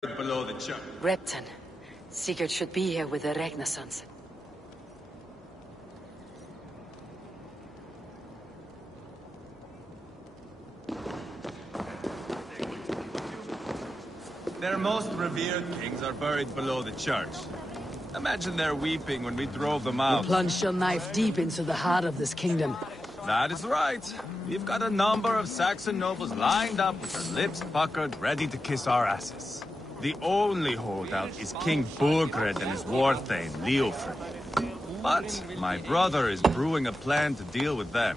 below the church. Repton. Sigurd should be here with the Regnasons. Their most revered kings are buried below the church. Imagine their weeping when we drove them out. You plunged your knife deep into the heart of this kingdom. That is right. We've got a number of Saxon nobles lined up with their lips puckered, ready to kiss our asses. The only holdout is King Burgred and his war thane, Leofrid. But my brother is brewing a plan to deal with them.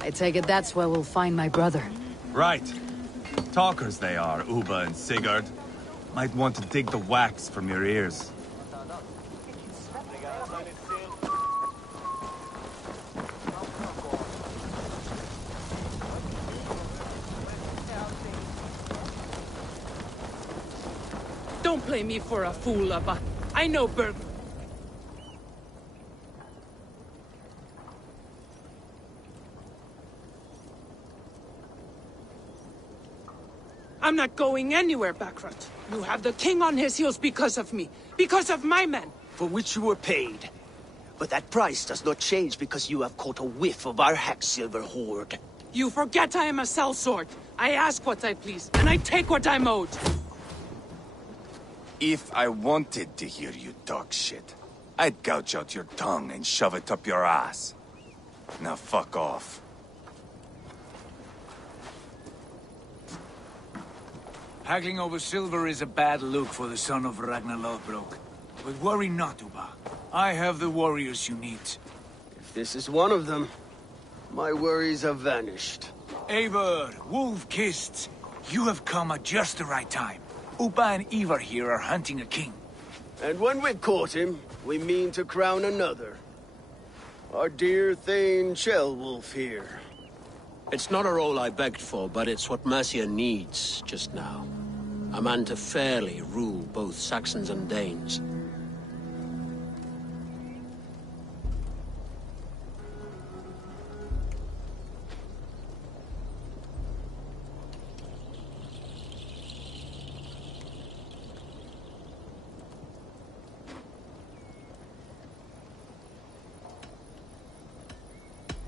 I take it that's where we'll find my brother. Right. Talkers they are, Uba and Sigurd. Might want to dig the wax from your ears. Don't play me for a fool, Abba. I know Berg. I'm not going anywhere, Backrot. You have the king on his heels because of me. Because of my men. For which you were paid. But that price does not change because you have caught a whiff of our Hacksilver hoard. You forget I am a sellsword. I ask what I please, and I take what I'm owed. If I wanted to hear you talk shit, I'd gouge out your tongue and shove it up your ass. Now fuck off. Haggling over silver is a bad look for the son of Ragnar Lothbrok. But worry not, Uba. I have the warriors you need. If this is one of them, my worries have vanished. Eivor, Wolf-Kissed, you have come at just the right time. Uba and Ivar here are hunting a king. And when we've caught him, we mean to crown another. Our dear Thane Ceolwulf here. It's not a role I begged for, but it's what Mercia needs just now. A man to fairly rule both Saxons and Danes.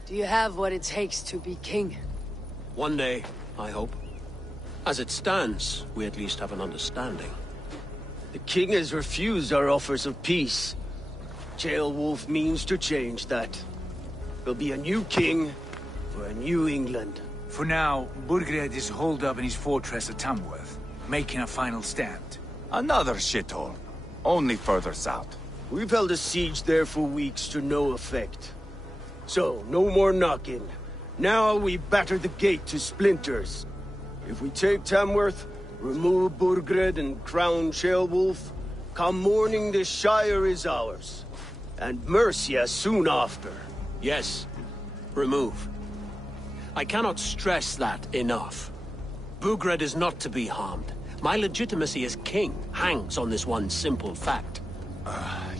Do you have what it takes to be king? One day, I hope. As it stands, we at least have an understanding. The king has refused our offers of peace. Ceolwulf means to change that. There'll be a new king for a new England. For now, Burgred is holed up in his fortress at Tamworth, making a final stand. Another shithole. Only further south. We've held a siege there for weeks to no effect. So, no more knocking. Now we batter the gate to splinters. If we take Tamworth, remove Burgred and crown Ceolwulf, come morning the Shire is ours. And Mercia soon after. Yes, remove. I cannot stress that enough. Burgred is not to be harmed. My legitimacy as king hangs on this one simple fact.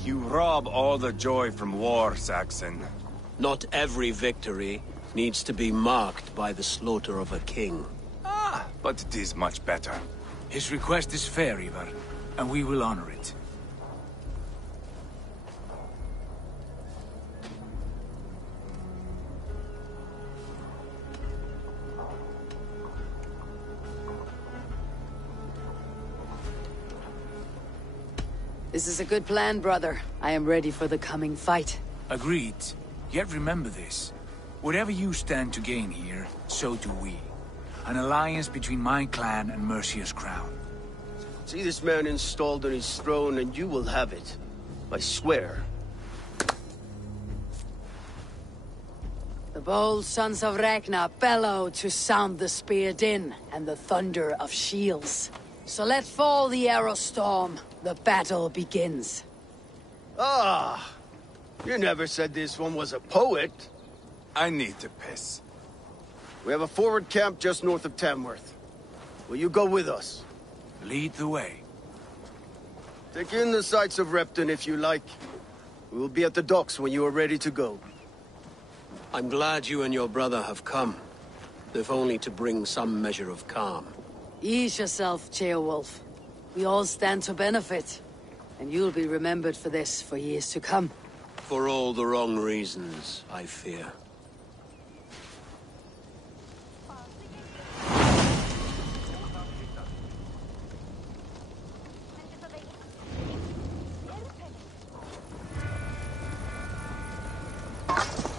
You rob all the joy from war, Saxon. Not every victory needs to be marked by the slaughter of a king. But it is much better. His request is fair, Ivar, and we will honor it. This is a good plan, brother. I am ready for the coming fight. Agreed. Yet remember this. Whatever you stand to gain here, so do we. An alliance between my clan and Mercia's crown. See this man installed on his throne and you will have it. I swear. The bold sons of Ragnar bellow to sound the spear din and the thunder of shields. So let fall the arrow storm. The battle begins. Ah! You never said this one was a poet. I need to piss. We have a forward camp just north of Tamworth. Will you go with us? Lead the way. Take in the sights of Repton if you like. We will be at the docks when you are ready to go. I'm glad you and your brother have come. If only to bring some measure of calm. Ease yourself, Ceolwulf. We all stand to benefit. And you'll be remembered for this for years to come. For all the wrong reasons, I fear.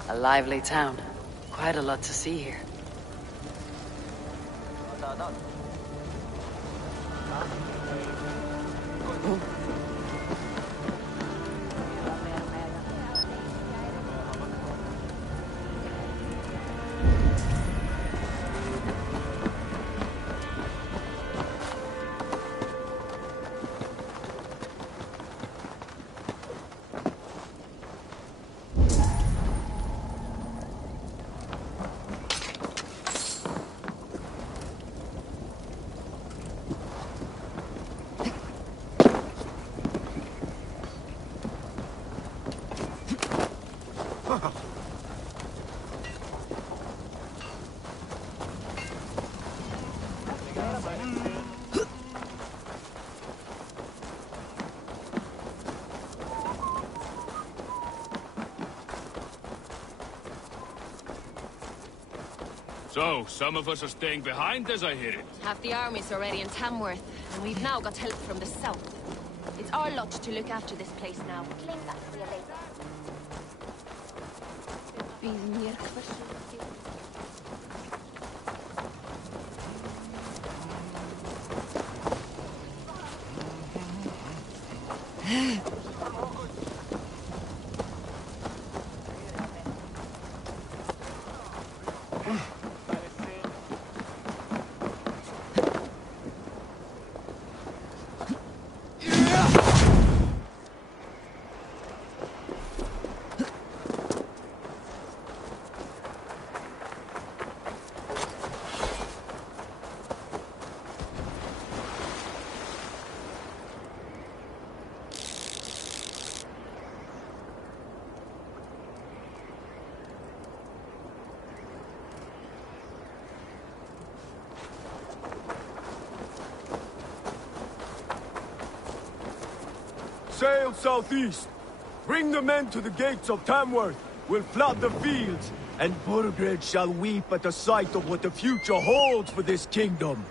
A lively town. Quite a lot to see here. So, some of us are staying behind as I hear it. Half the army's already in Tamworth, and we've now got help from the south. It's our lot to look after this place now. Claim that for you later. Sail southeast. Bring the men to the gates of Tamworth. We'll flood the fields, and Burgred shall weep at the sight of what the future holds for this kingdom.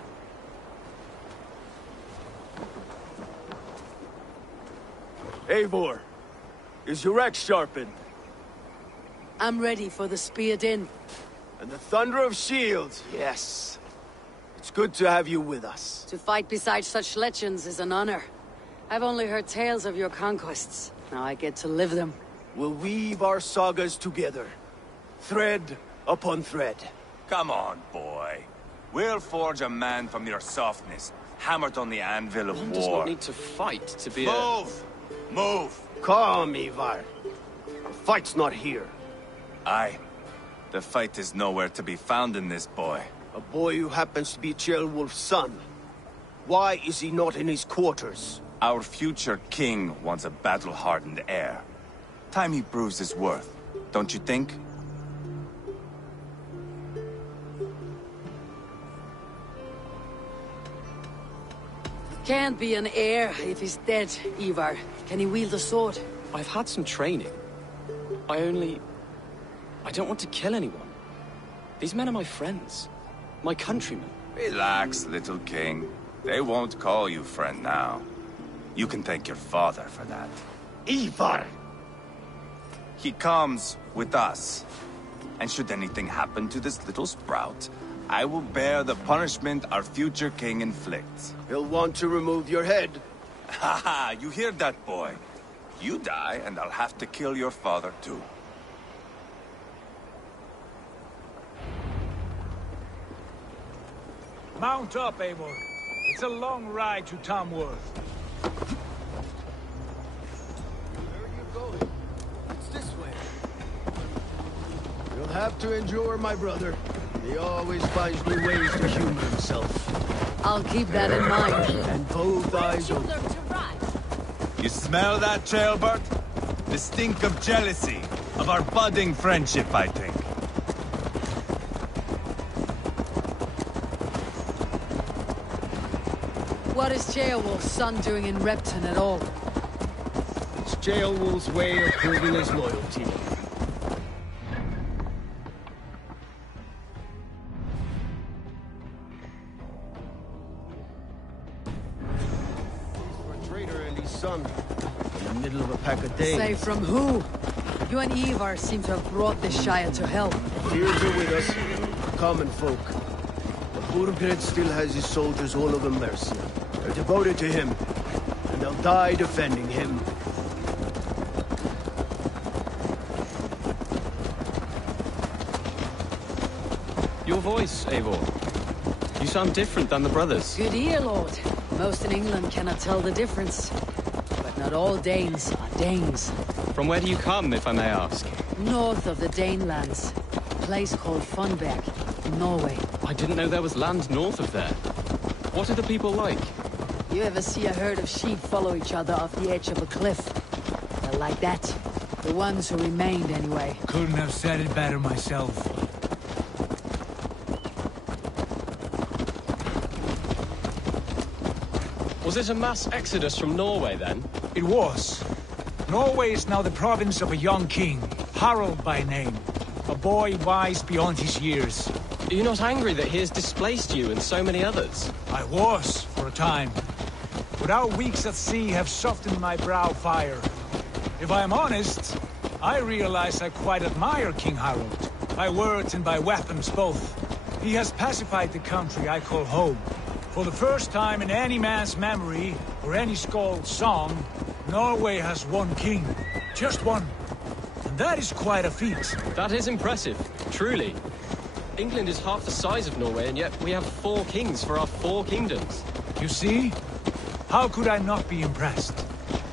Eivor, is your axe sharpened? I'm ready for the speared in. And the thunder of shields, yes. It's good to have you with us. To fight beside such legends is an honor. I've only heard tales of your conquests. Now I get to live them. We'll weave our sagas together. Thread upon thread. Come on, boy. We'll forge a man from your softness, hammered on the anvil of One war. does not need to fight to be Move! Move! Calm, Ivar. The fight's not here. Aye. The fight is nowhere to be found in this boy. A boy who happens to be Ceolwulf's son. Why is he not in his quarters? Our future king wants a battle-hardened heir. Time he proves his worth, don't you think? Can't be an heir if he's dead, Ivar. Can he wield a sword? I've had some training. I don't want to kill anyone. These men are my friends. My countrymen. Relax, little king. They won't call you friend now. You can thank your father for that. Ivar! He comes with us. And should anything happen to this little sprout, I will bear the punishment our future king inflicts. He'll want to remove your head. Haha, you hear that, boy? You die, and I'll have to kill your father, too. Mount up, Eivor. It's a long ride to Tamworth. Where are you going? It's this way. You'll have to endure, my brother. He always finds new ways to humor himself. I'll keep that in mind. And both eyes open. You smell that, Ceolbert? The stink of jealousy, of our budding friendship, I think. what is Ceolwulf's son doing in Repton at all? It's Ceolwulf's way of proving his loyalty. For a traitor and his son, in the middle of a pack of Danes. Say from who? You and Ivar seem to have brought this Shire to hell. Fears are with us, common folk. But Burgred still has his soldiers all over Mercia. They're devoted to him, and they'll die defending him. Your voice, Eivor. You sound different than the brothers. Good ear, Lord. Most in England cannot tell the difference. But not all Danes are Danes. From where do you come, if I may ask? North of the Danelands. A place called Funberg, in Norway. I didn't know there was land north of there. What are the people like? You ever see a herd of sheep follow each other off the edge of a cliff? They're like that. The ones who remained, anyway. Couldn't have said it better myself. Was it a mass exodus from Norway, then? It was. Norway is now the province of a young king, Harald by name. A boy wise beyond his years. Are you not angry that he has displaced you and so many others? I was, for a time. But our weeks at sea have softened my brow fire. If I am honest, I realize I quite admire King Harald. By words and by weapons both. He has pacified the country I call home. For the first time in any man's memory, or any skald's song, Norway has one king. Just one. And that is quite a feat. That is impressive, truly. England is half the size of Norway, and yet we have 4 kings for our 4 kingdoms. You see? How could I not be impressed?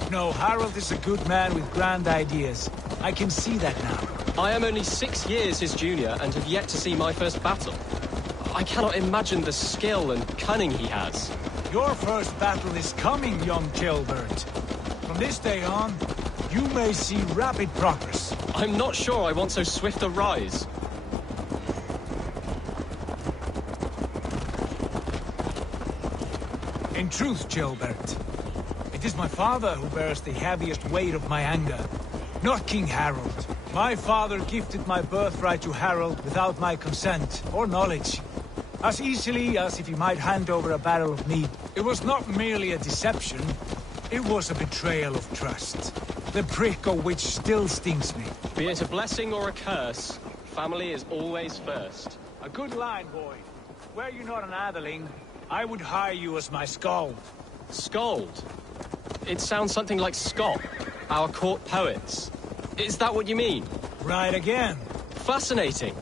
No, Harald is a good man with grand ideas. I can see that now. I am only 6 years his junior, and have yet to see my first battle. I cannot imagine the skill and cunning he has. Your first battle is coming, young Kjellbert. From this day on, you may see rapid progress. I'm not sure I want so swift a rise. In truth, Kjellbert, it is my father who bears the heaviest weight of my anger, not King Harald. My father gifted my birthright to Harald without my consent or knowledge. As easily as if he might hand over a barrel of meat. It was not merely a deception, it was a betrayal of trust. The prick of which still stings me. Be it a blessing or a curse, family is always first. A good line, boy. Were you not an atheling, I would hire you as my skald. Skald? It sounds something like Scott, our court poets. Is that what you mean? Right again. Fascinating.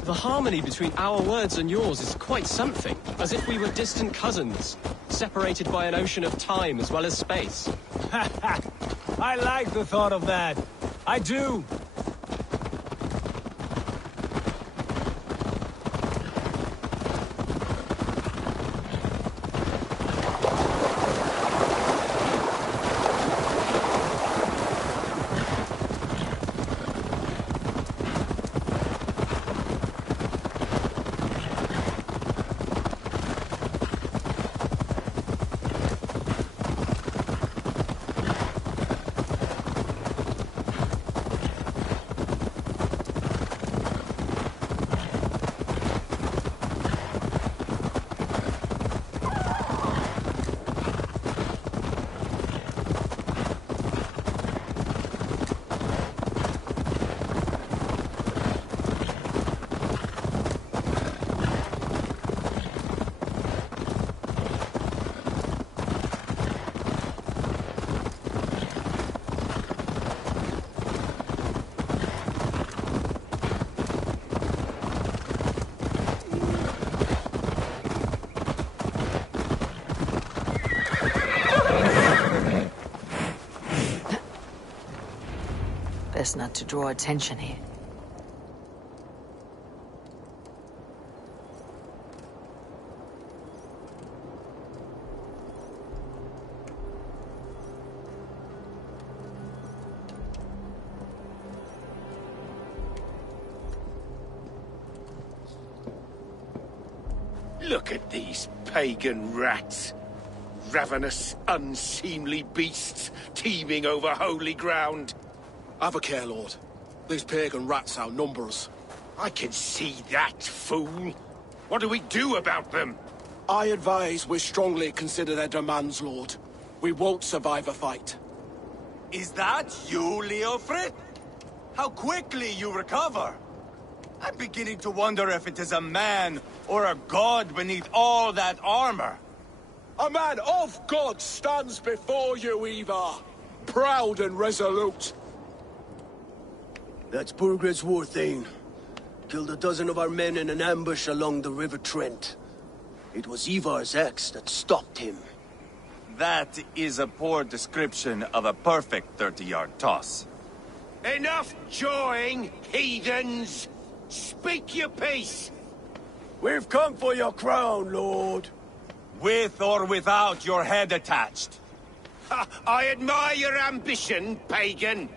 The harmony between our words and yours is quite something. As if we were distant cousins, separated by an ocean of time as well as space. I like the thought of that. I do. Best not to draw attention here. Look at these pagan rats. ravenous, unseemly beasts teeming over holy ground. Have a care, Lord. These pagan rats outnumber us. I can see that, fool. What do we do about them? I advise we strongly consider their demands, Lord. We won't survive a fight. Is that you, Leofrid? How quickly you recover! I'm beginning to wonder if it is a man or a god beneath all that armor. A man of God stands before you, Ivar. Proud and resolute. That's Burgred's Warthane. Killed a dozen of our men in an ambush along the River Trent. It was Ivar's axe that stopped him. That is a poor description of a perfect 30-yard toss. Enough jawing, heathens! Speak your piece! We've come for your crown, Lord. With or without your head attached. I admire your ambition, pagan.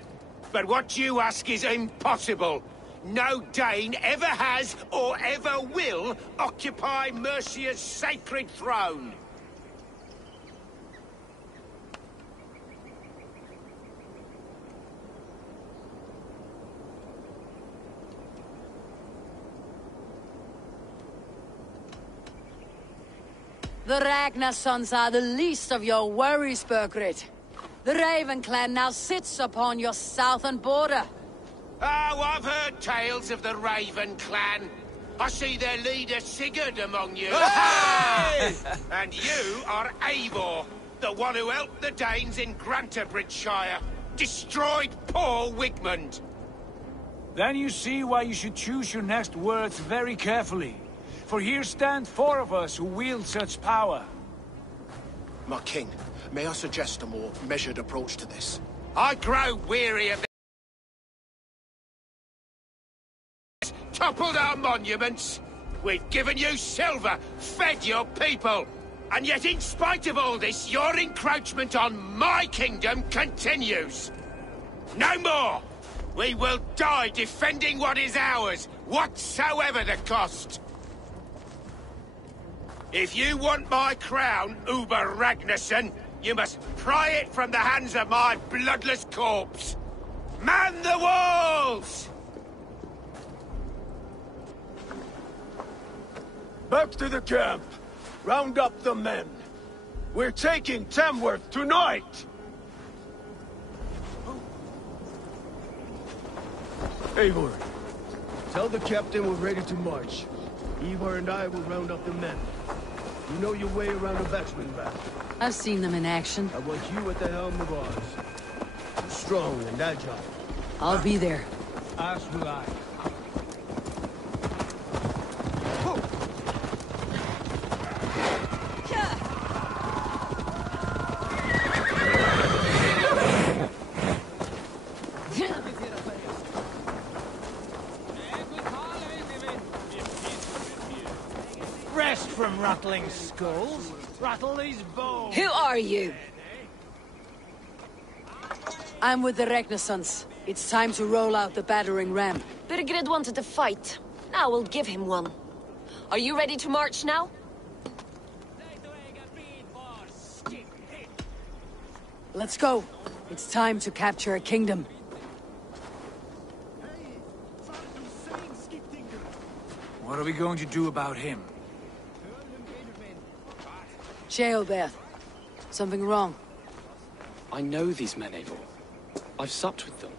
But what you ask is impossible. No Dane ever has or ever will occupy Mercia's sacred throne. The Ragnar sons are the least of your worries, Burgred. The Raven clan now sits upon your southern border. Oh, I've heard tales of the Raven clan. I see their leader Sigurd among you. Hey! And you are Eivor, the one who helped the Danes in Grantabridgeshire. Destroyed poor Wigmund. Then you see why you should choose your next words very carefully. For here stand 4 of us who wield such power. My king, may I suggest a more measured approach to this? I grow weary of this. Toppled our monuments. We've given you silver, fed your people. And yet in spite of all this, your encroachment on my kingdom continues. No more! We will die defending what is ours, whatsoever the cost. If you want my crown, Uber Ragnarsson, you must pry it from the hands of my bloodless corpse. Man the walls! Back to the camp. Round up the men. We're taking Tamworth tonight! Eivor, tell the captain we're ready to march. Ivar and I will round up the men. You know your way around a batsman back. I've seen them in action. I want you at the helm of ours. You're strong and agile. I'll be there. As will I. Rest from rattling skulls. Rattle these bones. Who are you? I'm with the Ragnarsons. It's time to roll out the battering ram. Burgred wanted to fight. Now we'll give him one. Are you ready to march now? Let's go. It's time to capture a kingdom. What are we going to do about him? Sheobath. Something wrong? I know these men, Eivor. I've supped with them.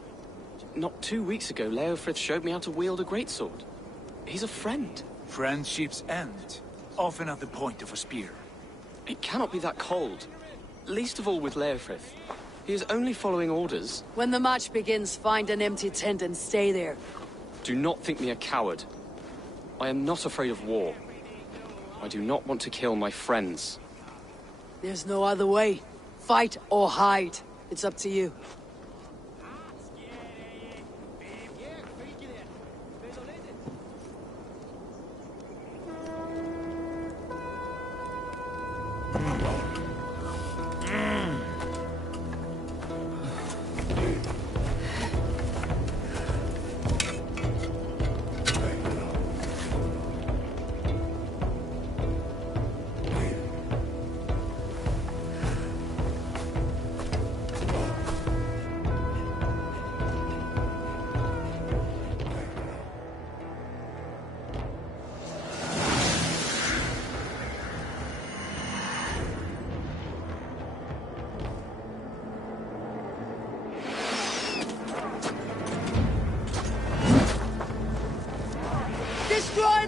Not 2 weeks ago, Leofrith showed me how to wield a greatsword. He's a friend. Friendship's end. Often at the point of a spear. It cannot be that cold. Least of all with Leofrith. He is only following orders. When the march begins, find an empty tent and stay there. Do not think me a coward. I am not afraid of war. I do not want to kill my friends. There's no other way. Fight or hide. It's up to you.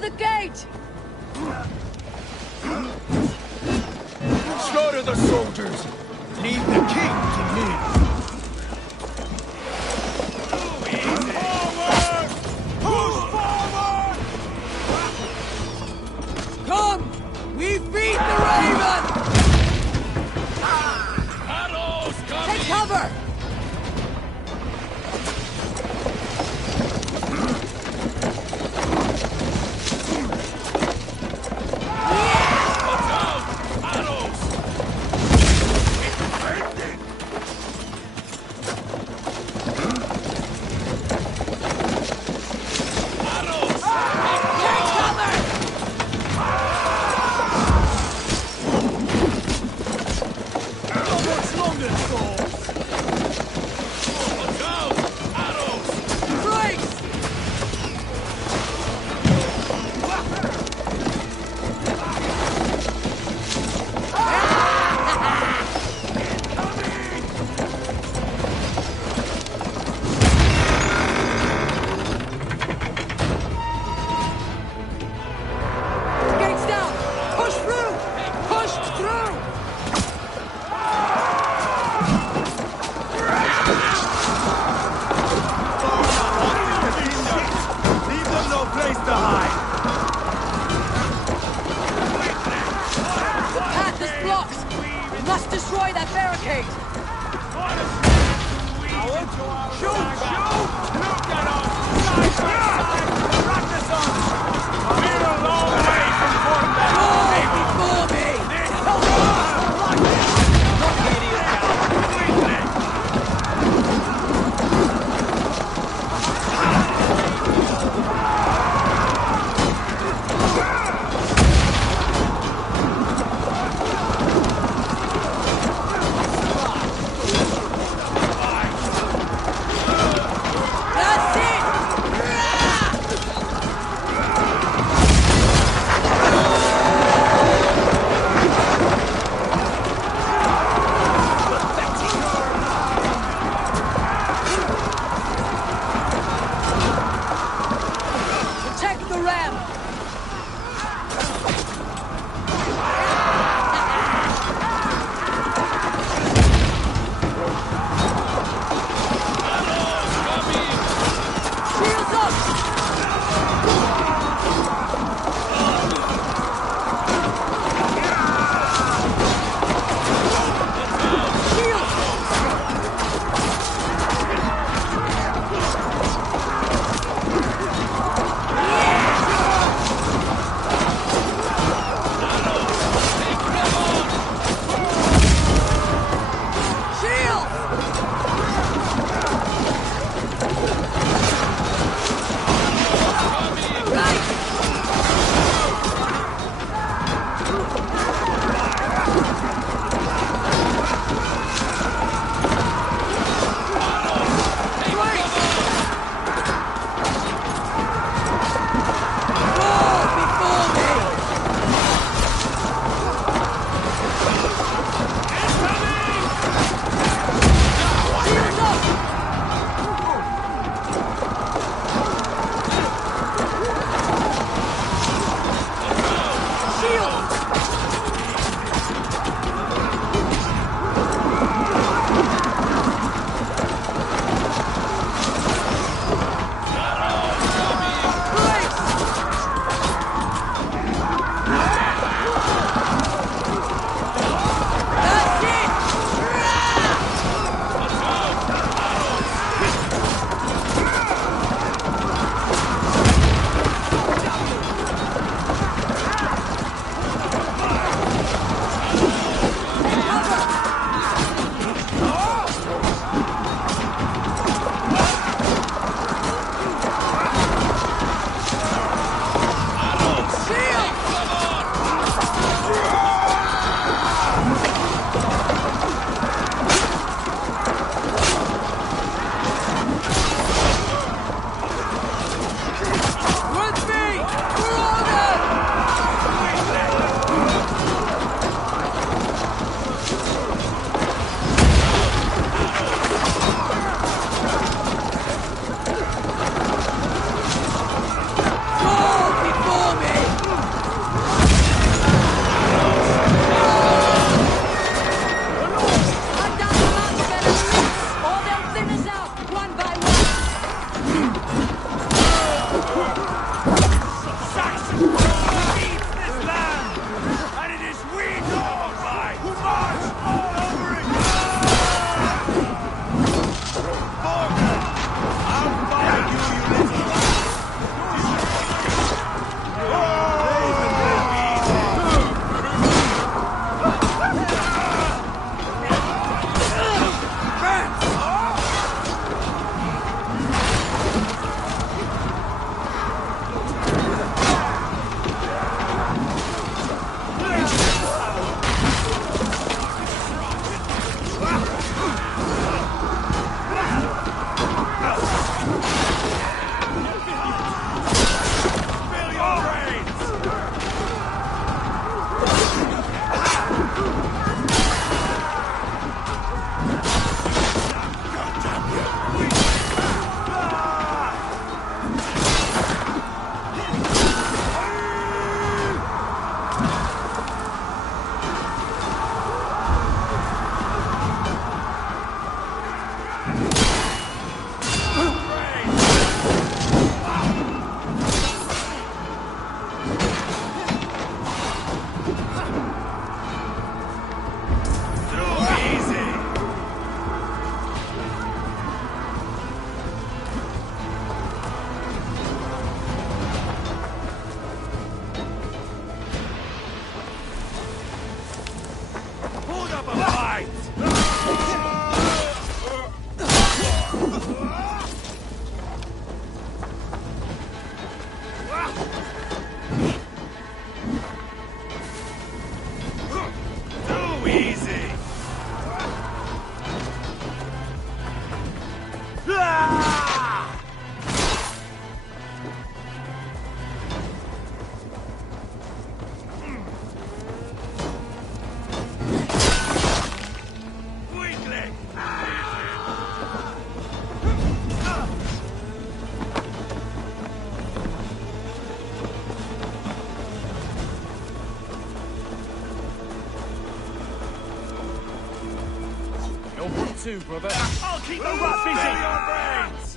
the gate! Slaughter the soldiers! Leave the king to me! Come! We feed the raven! Take cover! too, brother. I'll keep the rat busy! Your brains!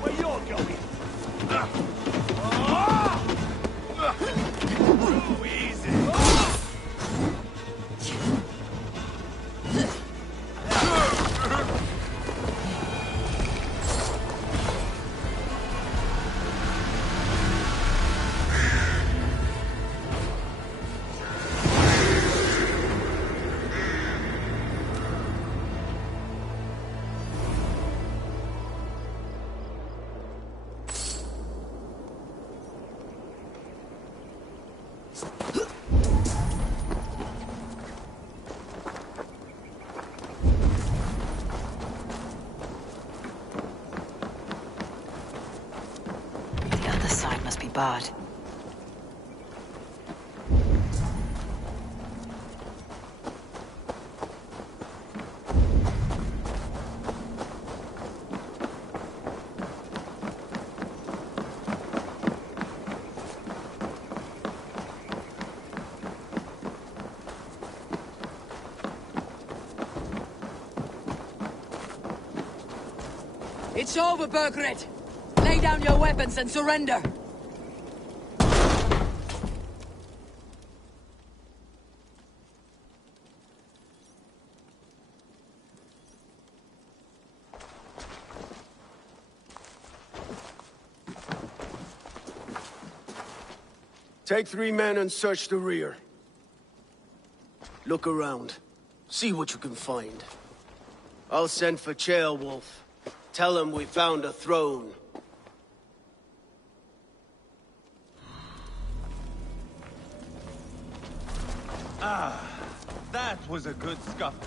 Where you're going? The other side must be barred. It's over, Burgred! Lay down your weapons and surrender! Take 3 men and search the rear. Look around. See what you can find. I'll send for Wolf. Tell him we found a throne. Ah, that was a good scuffle.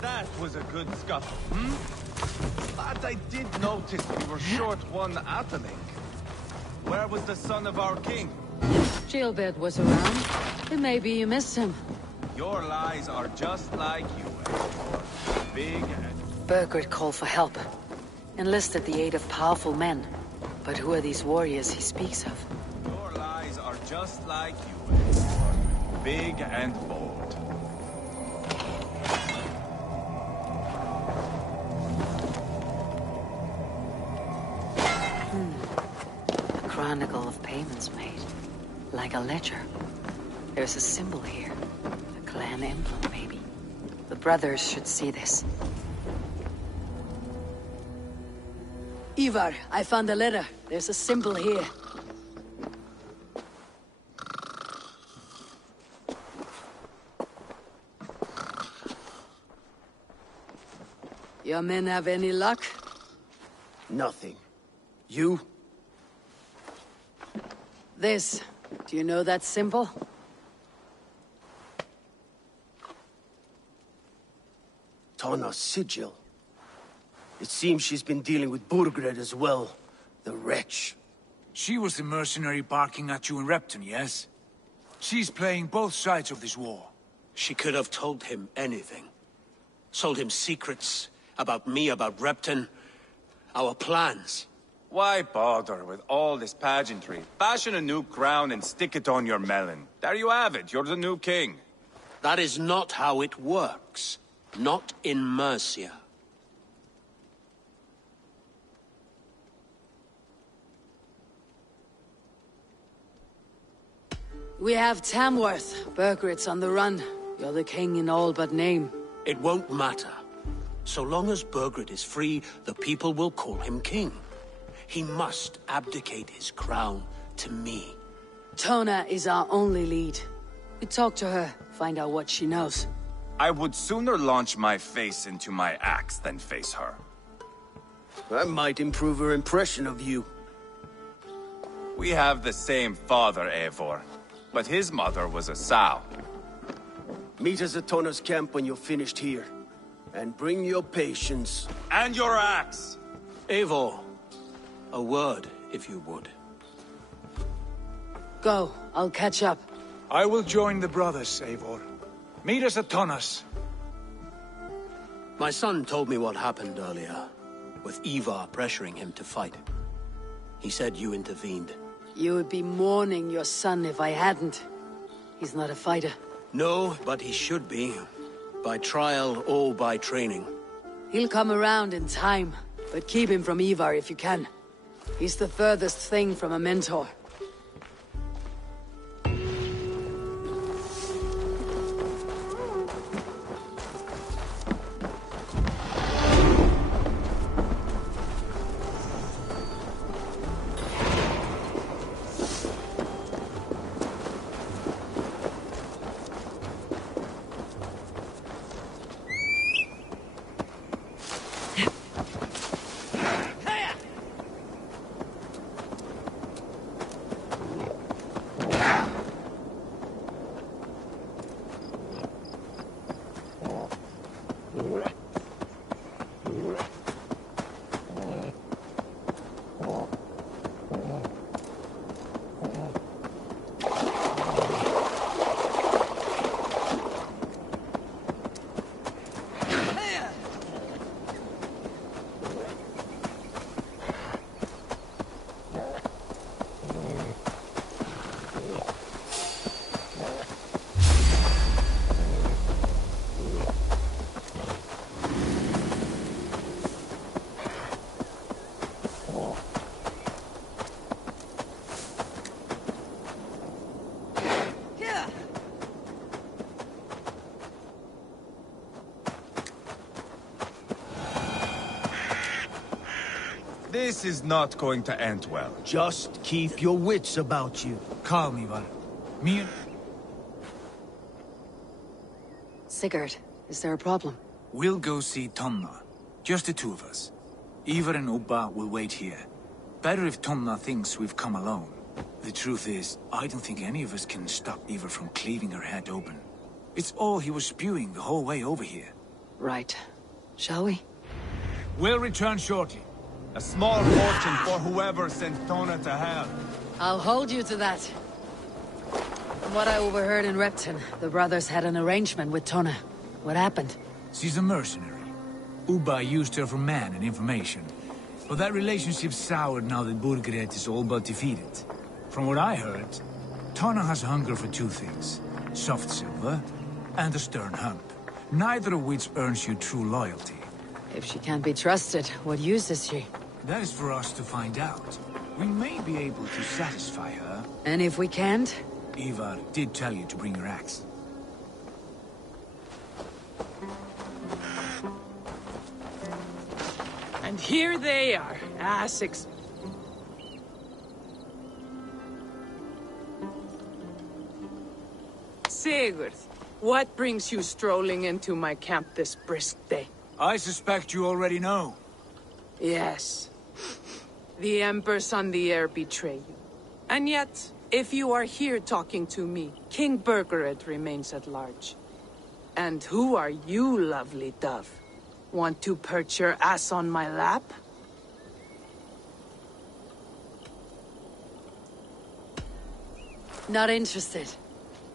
That was a good scuffle, But I did notice we were short one atheling. Where was the son of our king? Gilbert was around. Then maybe you missed him. Your lies are just like you, Eivor. Big and... Burgred called for help. Enlisted the aid of powerful men. But who are these warriors he speaks of? Your lies are just like you, Eivor. Big and bold. A chronicle of payments made. Like a ledger. There's a symbol here. A clan emblem, maybe. The brothers should see this. Ivar, I found a letter. There's a symbol here. Your men have any luck? Nothing. You? This. Do you know that symbol? Tana's sigil. It seems she's been dealing with Burgred as well. The wretch. She was the mercenary barking at you in Repton, yes? She's playing both sides of this war. She could have told him anything. Sold him secrets about me, about Repton, our plans. Why bother with all this pageantry? Fashion a new crown and stick it on your melon. There you have it, you're the new king. That is not how it works. Not in Mercia. We have Tamworth. Burgred's on the run. You're the king in all but name. It won't matter. So long as Burgred is free, the people will call him king. He must abdicate his crown to me. Tona is our only lead. We talk to her, find out what she knows. I would sooner launch my face into my axe than face her. That might improve her impression of you. We have the same father, Eivor. But his mother was a sow. Meet us at Tona's camp when you're finished here. And bring your patience. And your axe! Eivor, a word, if you would. Go, I'll catch up. I will join the brothers, Eivor. Meet us at Tona's. My son told me what happened earlier, with Ivar pressuring him to fight. He said you intervened. You would be mourning your son if I hadn't. He's not a fighter. No, but he should be. By trial or by training. He'll come around in time, but keep him from Ivar if you can. He's the furthest thing from a mentor. This is not going to end well. Just keep your wits about you. Calm, Ivar. Me and... Sigurd, is there a problem? We'll go see Tomna. Just the two of us. Ivar and Ubba will wait here. Better if Tomna thinks we've come alone. The truth is, I don't think any of us can stop Ivar from cleaving her head open. It's all he was spewing the whole way over here. Right. Shall we? We'll return shortly. A small fortune for whoever sent Tona to hell. I'll hold you to that. From what I overheard in Repton, the brothers had an arrangement with Tona. What happened? She's a mercenary. Ubba used her for man and information. But that relationship soured now that Burgred is all but defeated. From what I heard, Tona has hunger for two things. Soft silver and a stern hump. Neither of which earns you true loyalty. If she can't be trusted, what use is she? That is for us to find out. We may be able to satisfy her. And if we can't? Ivar did tell you to bring your axe. And here they are, Essex. Sigurd, what brings you strolling into my camp this brisk day? I suspect you already know. Yes. The Embers on the air betray you. And yet, if you are here talking to me, King Burgred remains at large. And who are you, lovely dove? Want to perch your ass on my lap? Not interested.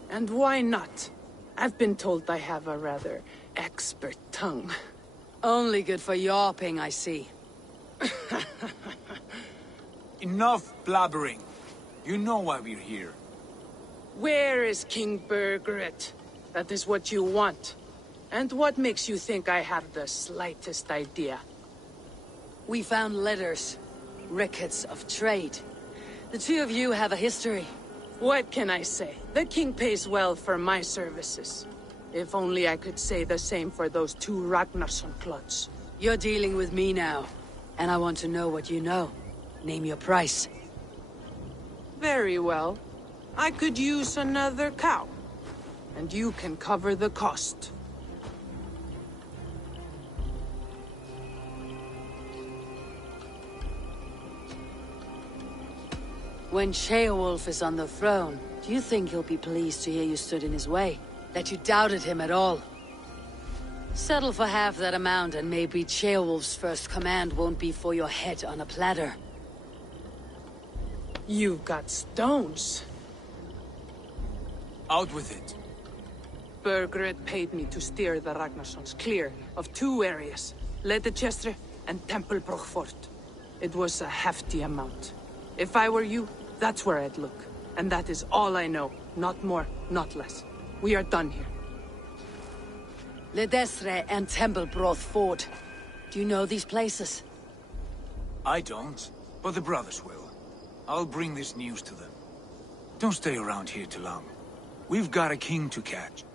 And why not? I've been told I have a rather expert tongue. Only good for yawping, I see. Enough blabbering. You know why we're here. Where is King Burgred? That is what you want. And what makes you think I have the slightest idea? We found letters. Records of trade. The two of you have a history. What can I say? The king pays well for my services. If only I could say the same for those two Ragnarsson clods. You're dealing with me now. And I want to know what you know. Name your price. Very well. I could use another cow. And you can cover the cost. When Sheolwulf is on the throne, do you think he'll be pleased to hear you stood in his way? that you doubted him at all. Settle for half that amount and maybe Ceolwulf's first command won't be for your head on a platter. You've got stones. Out with it. Burgred paid me to steer the Ragnarsons clear of 2 areas, Ledechestre and Temple Brochfort. It was a hefty amount. If I were you, that's where I'd look. And that is all I know. Not more, not less. We are done here. Ledestre and Templebroth Fort. Do you know these places? I don't, but the brothers will. I'll bring this news to them. Don't stay around here too long. We've got a king to catch.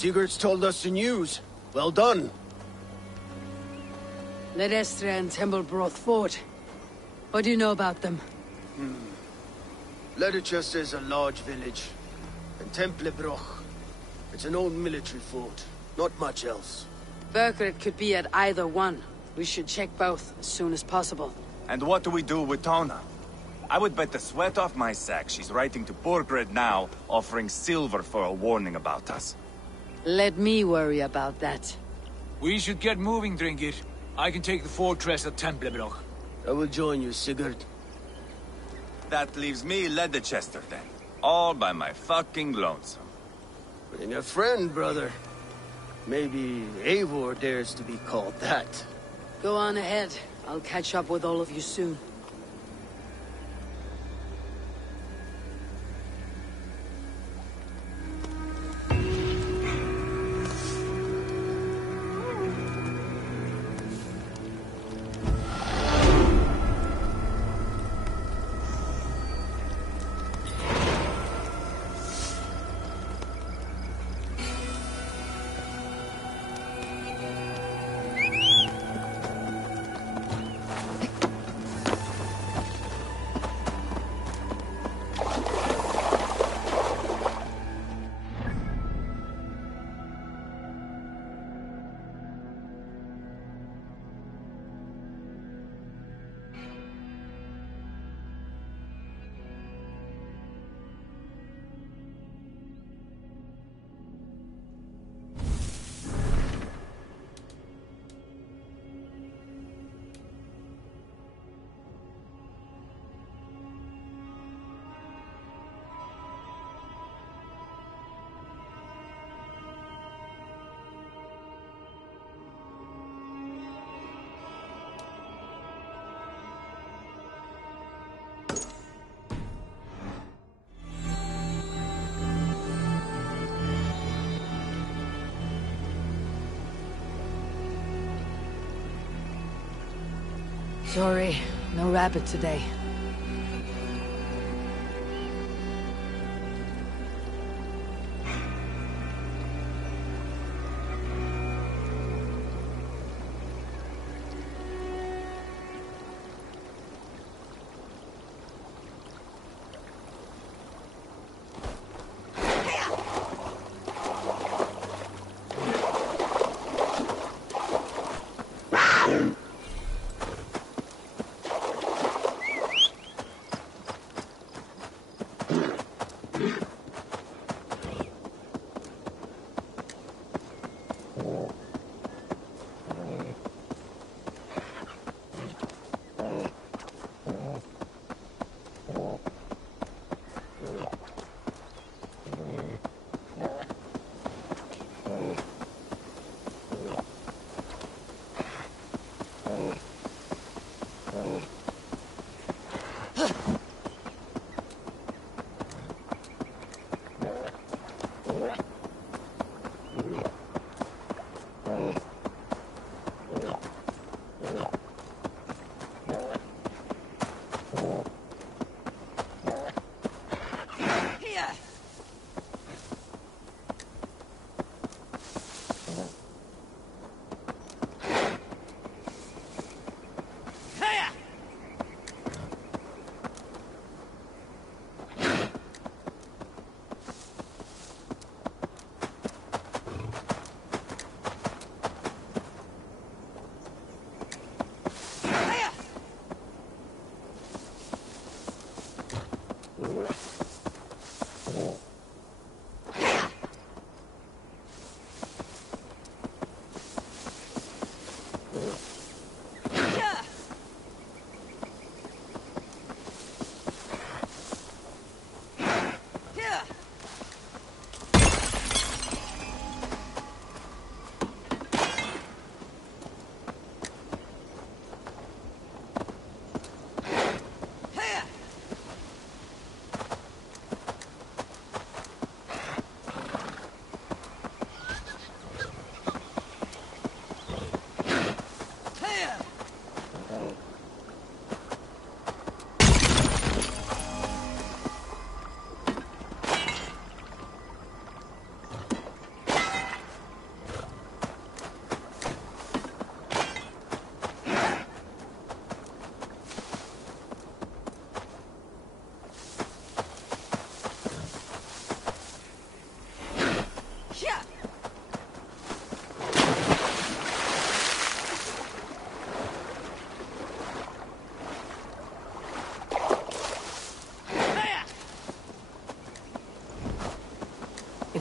Sigurd's told us the news. Well done. Ledestra and Templebroth fought. What do you know about them? Ledychester is a large village. And Templebroch. It's an old military fort. Not much else. Burkred could be at either one. We should check both as soon as possible. And what do we do with Tona? I would bet the sweat off my sack she's writing to Borgred now, offering silver for a warning about us. Let me worry about that. We should get moving, Dringit. I can take the fortress at Templebroch. I will join you, Sigurd. That leaves me Ledychester then. All by my fucking lonesome. Bring a friend, brother. Maybe Eivor dares to be called that. Go on ahead. I'll catch up with all of you soon. Sorry, no rabbit today.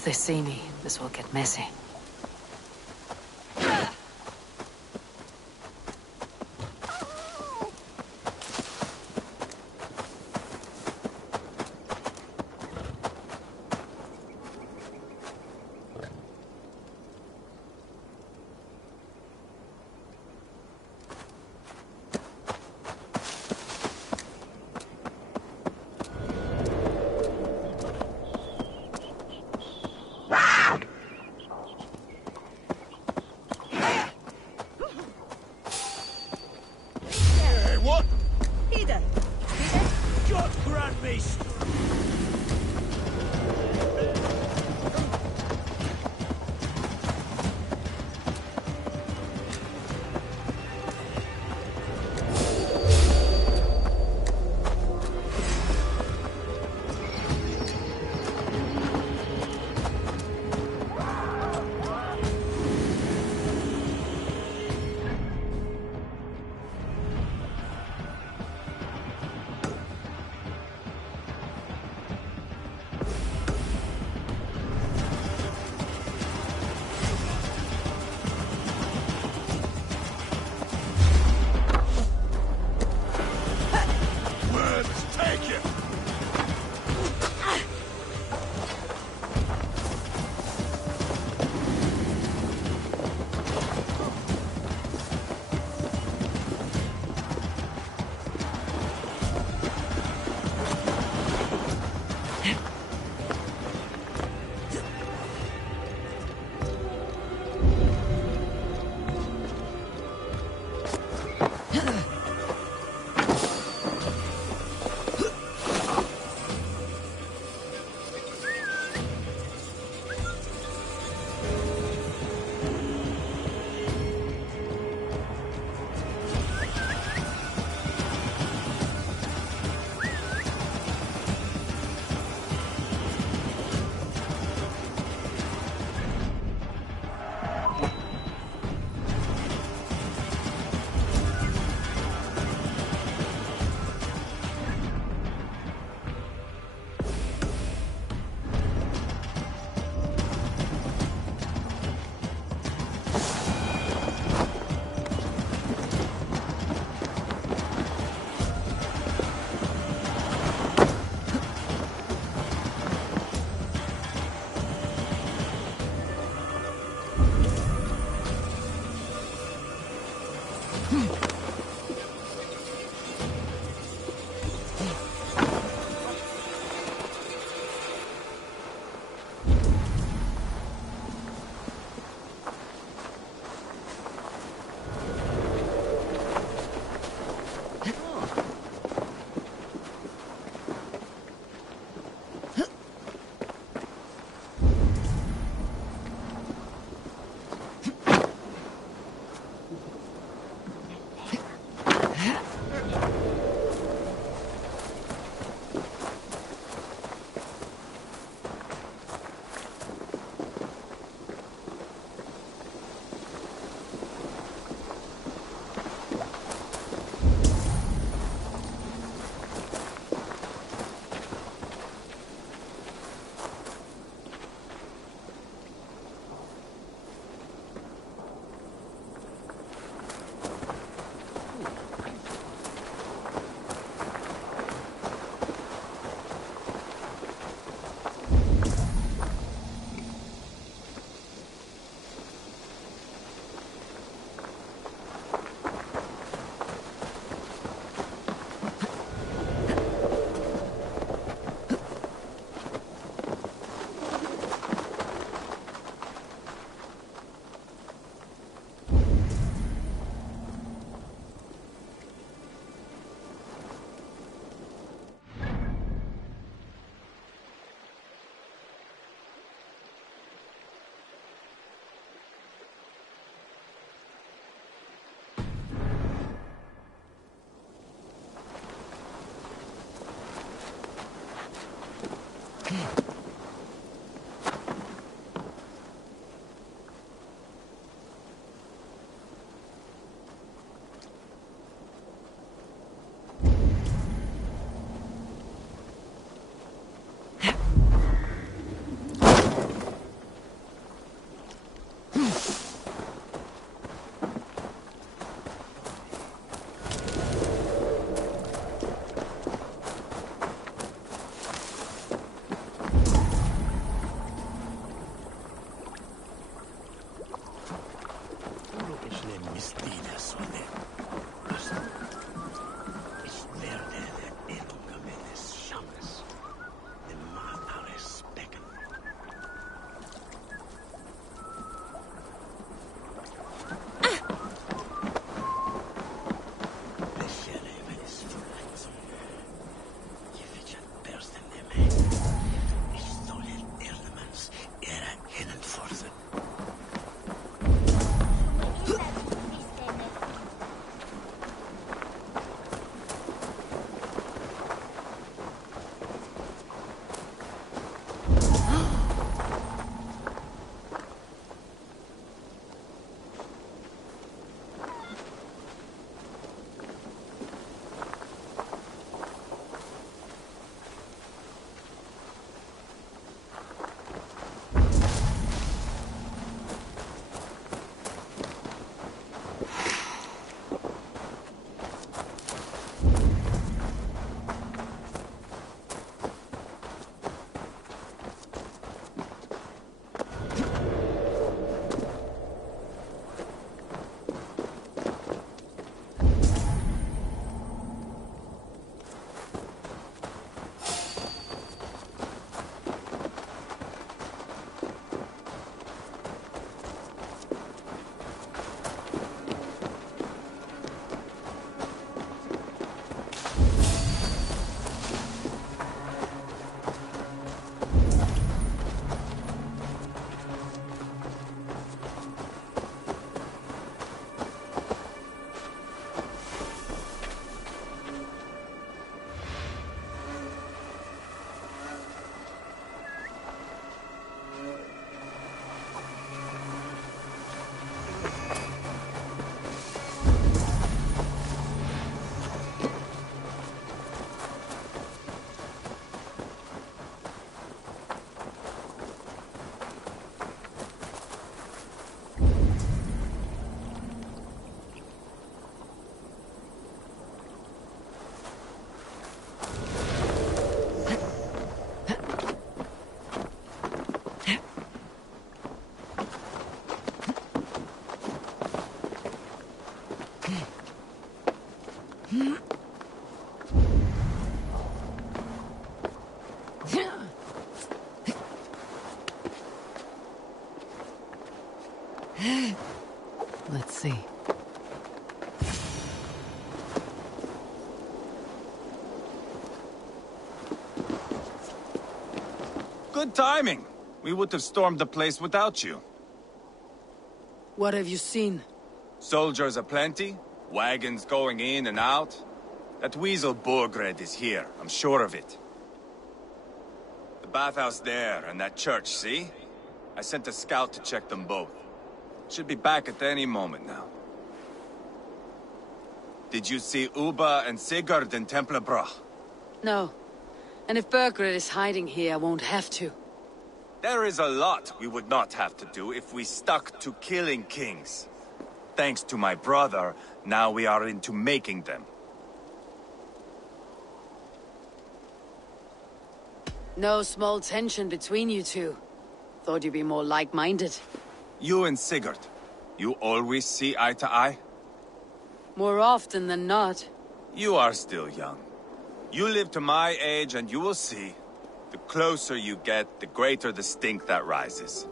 they see me, this will get messy. Let's see. Good timing. We would have stormed the place without you. What have you seen? Soldiers aplenty, wagons going in and out. That weasel Borgred is here, I'm sure of it. The bathhouse there, and that church, see? I sent a scout to check them both. Should be back at any moment now. Did you see Uba and Sigurd in Templebrach? No. And if Bergred is hiding here, I won't have to. There is a lot we would not have to do if we stuck to killing kings. Thanks to my brother, now we are into making them. No small tension between you two. Thought you'd be more like-minded. You and Sigurd, you always see eye to eye? More often than not. You are still young. You live to my age and you will see. The closer you get, the greater the stink that rises.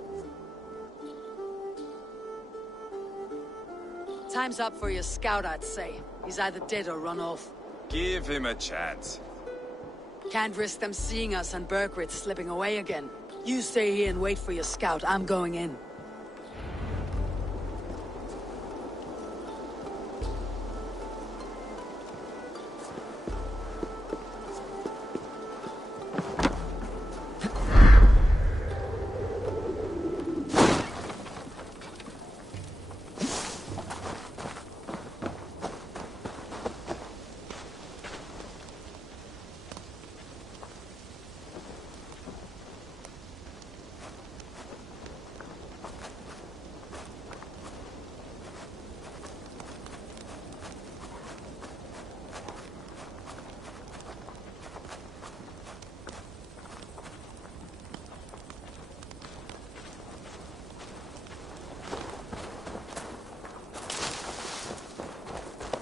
Time's up for your scout, I'd say. He's either dead or run off. Give him a chance. Can't risk them seeing us and Bergred slipping away again. You stay here and wait for your scout. I'm going in.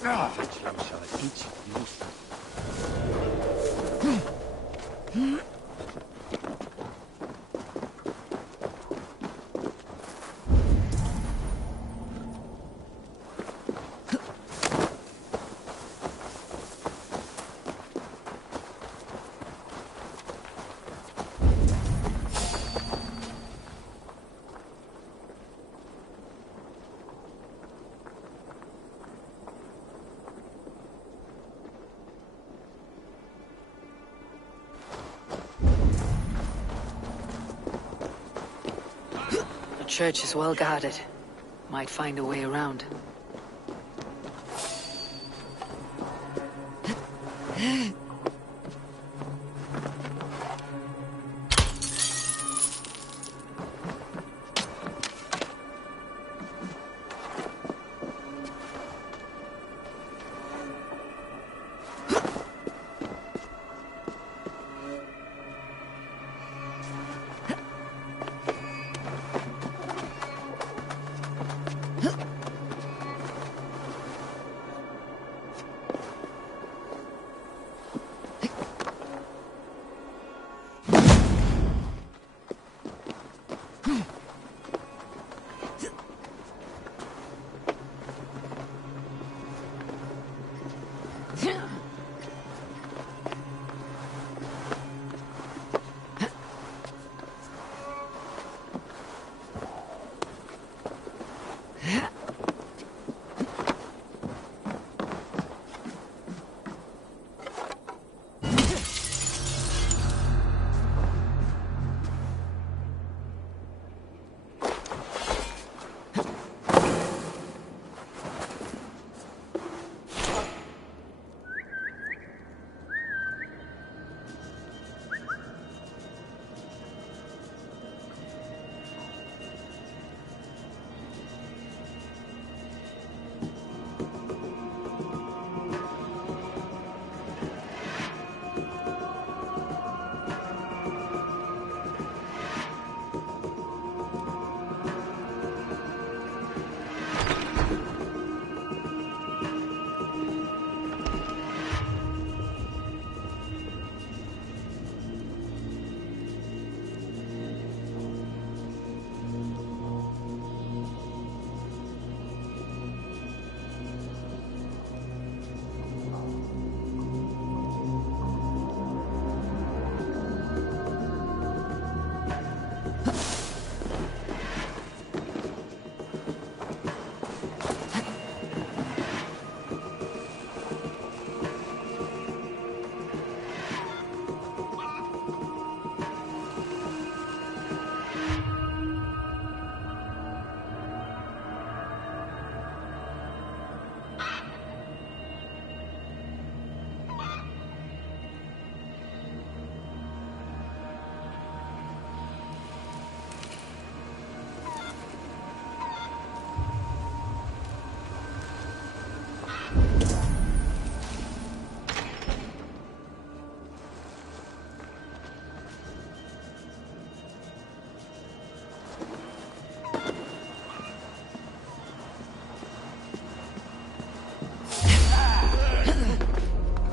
Eventually shall I eat you? The church is well guarded. Might find a way around.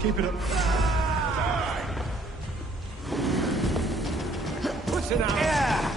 Keep it up. Push it out. Yeah.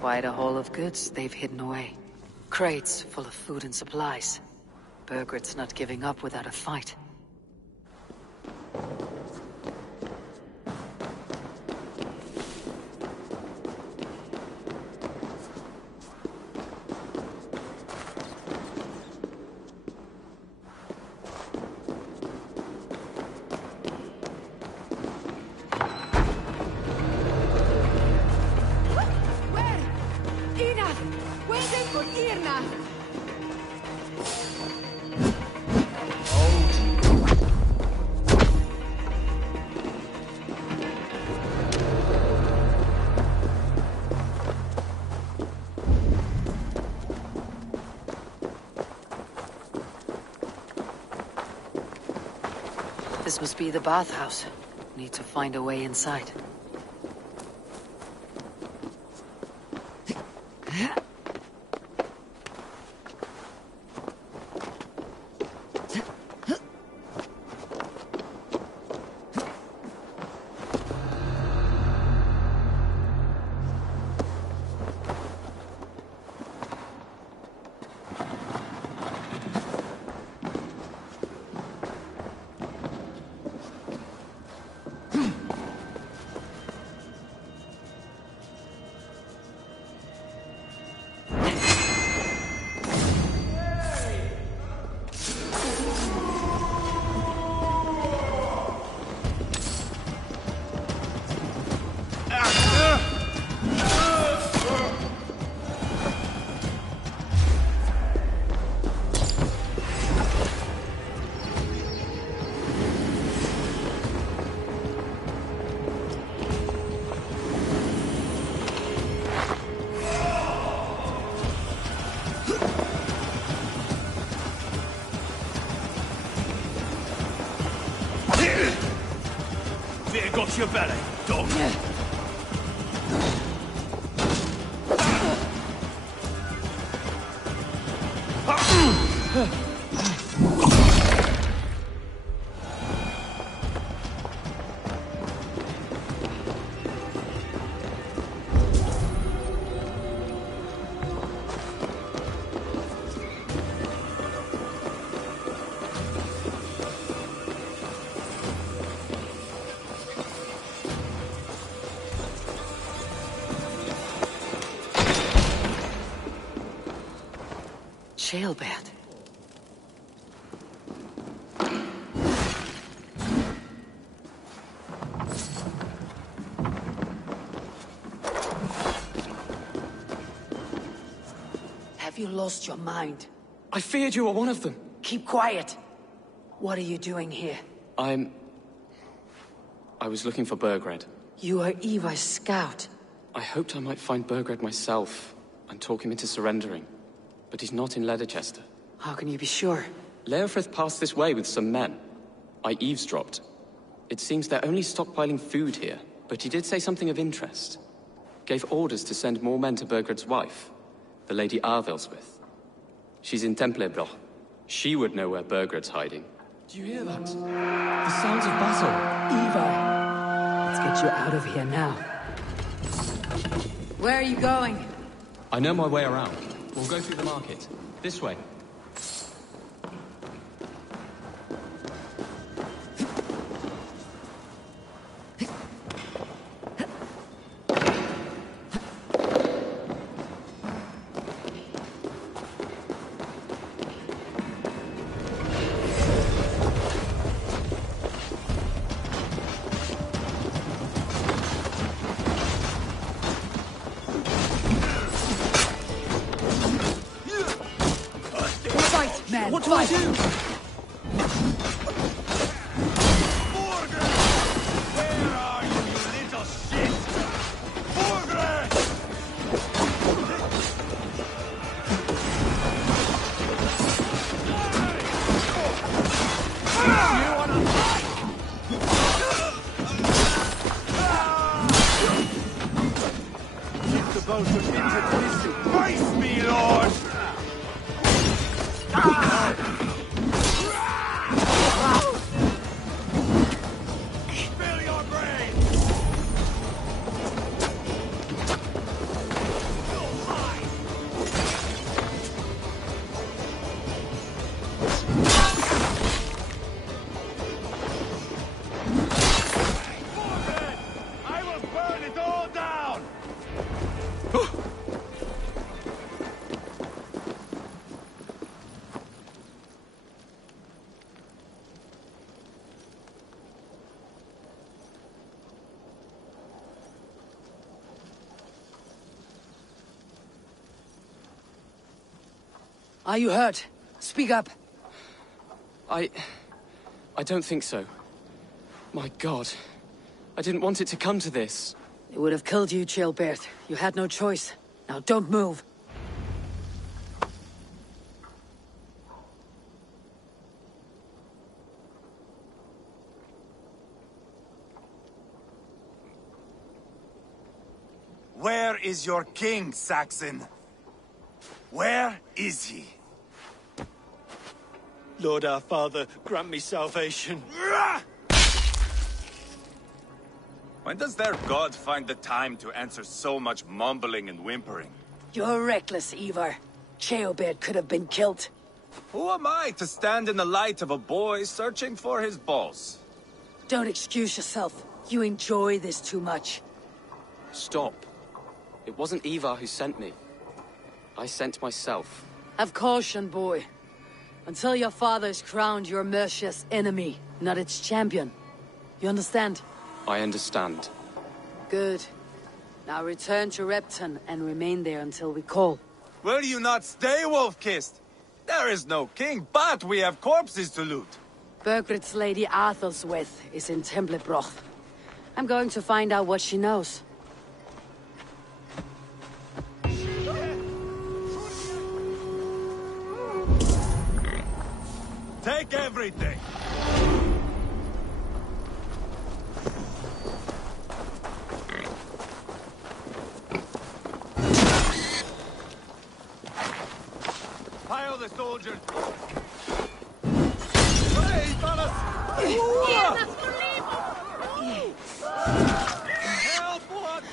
Quite a haul of goods they've hidden away. Crates full of food and supplies. Burgred's not giving up without a fight. This must be the bathhouse. Need to find a way inside. Got your belly, dog. Jailbird. Have you lost your mind? I feared you were one of them. Keep quiet. What are you doing here? I was looking for Burgred. You are Eva's scout. I hoped I might find Burgred myself and talk him into surrendering. But he's not in Leatherchester. How can you be sure? Leofrith passed this way with some men. I eavesdropped. It seems they're only stockpiling food here, but he did say something of interest. Gave orders to send more men to Burgred's wife, the Lady Arvelswith. She's in Templebloch. She would know where Burgred's hiding. Do you hear that? The sounds of battle. Eva! Let's get you out of here now. Where are you going? I know my way around. We'll go through the market. This way. What do I do? Are you hurt? Speak up. I don't think so. My God. I didn't want it to come to this. It would have killed you, Chilbert. You had no choice. Now don't move. Where is your king, Saxon? Where is he? Lord our Father, grant me salvation. When does their god find the time to answer so much mumbling and whimpering? You're reckless, Ivar. Chilbert could have been killed. Who am I to stand in the light of a boy searching for his balls? Don't excuse yourself. You enjoy this too much. Stop. It wasn't Ivar who sent me. I sent myself. Have caution, boy. Until your father is crowned your Mercia's enemy, not its champion. You understand? I understand. Good. Now return to Repton and remain there until we call. Will you not stay, Wolf-Kissed? There is no king, but we have corpses to loot. Bergred's Lady Arthelsweth is in Templebroch. I'm going to find out what she knows. Take everything! Pile the soldiers! Hey, fellas! Help! What?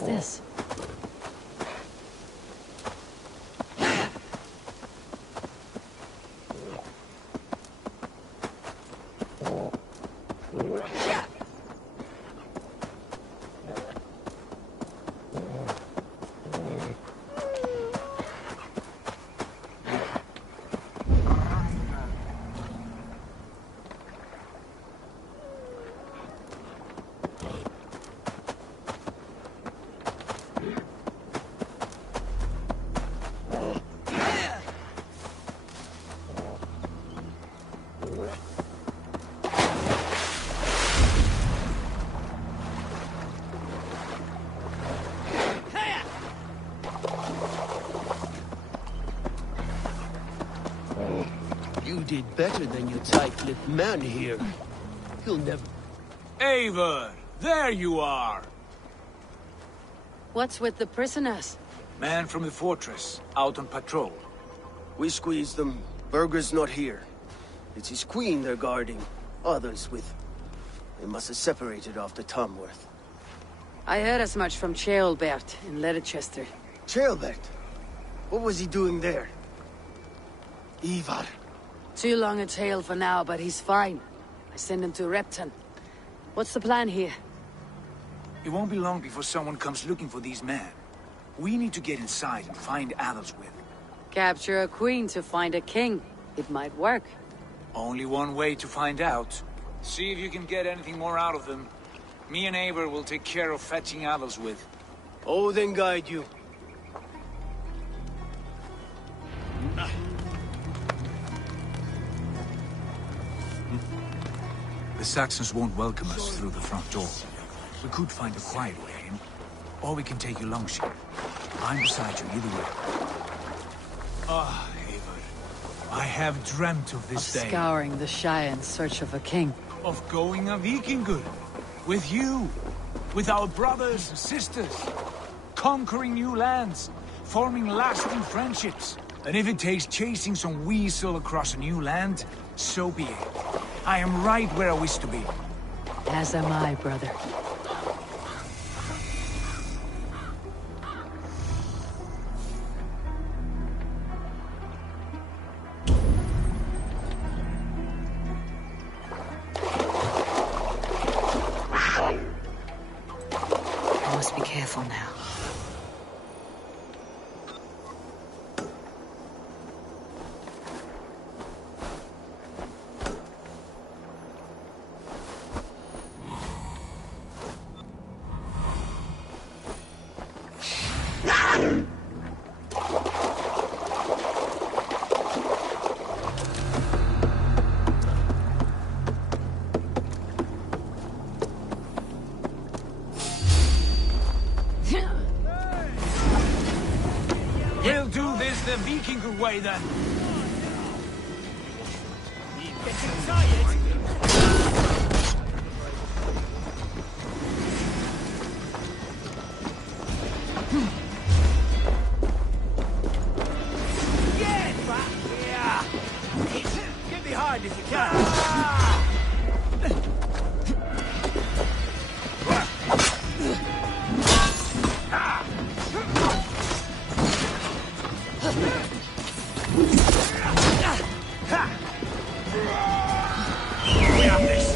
What's this? You did better than your tight-lipped man here. He'll never... Eivor! There you are! What's with the prisoners? Man from the fortress, out on patrol. We squeezed them. Berger's not here. It's his queen they're guarding. Others with... They must have separated after Tamworth. I heard as much from Ceolbert in Leicester. Ceolbert? What was he doing there? Ivar. Too long a tale for now, but he's fine. I send him to Repton. What's the plan here? It won't be long before someone comes looking for these men. We need to get inside and find Adelswith. Capture a queen to find a king. It might work. Only one way to find out. See if you can get anything more out of them. Me and Eivor will take care of fetching Adelswith. Odin guide you. The Saxons won't welcome us through the front door. We could find a quiet way in, or we can take you longship. I'm beside you either way. Ah, Eivor. I have dreamt of this day. Scouring the Shire in search of a king. Of going a Vikingur. With you. With our brothers and sisters. Conquering new lands. Forming lasting friendships. And if it takes chasing some weasel across a new land, so be it. I am right where I wish to be. As am I, brother. I must be careful now. We'll do this the Vikingur way then. Getting tired? Get back here! Get behind if you can. We have this.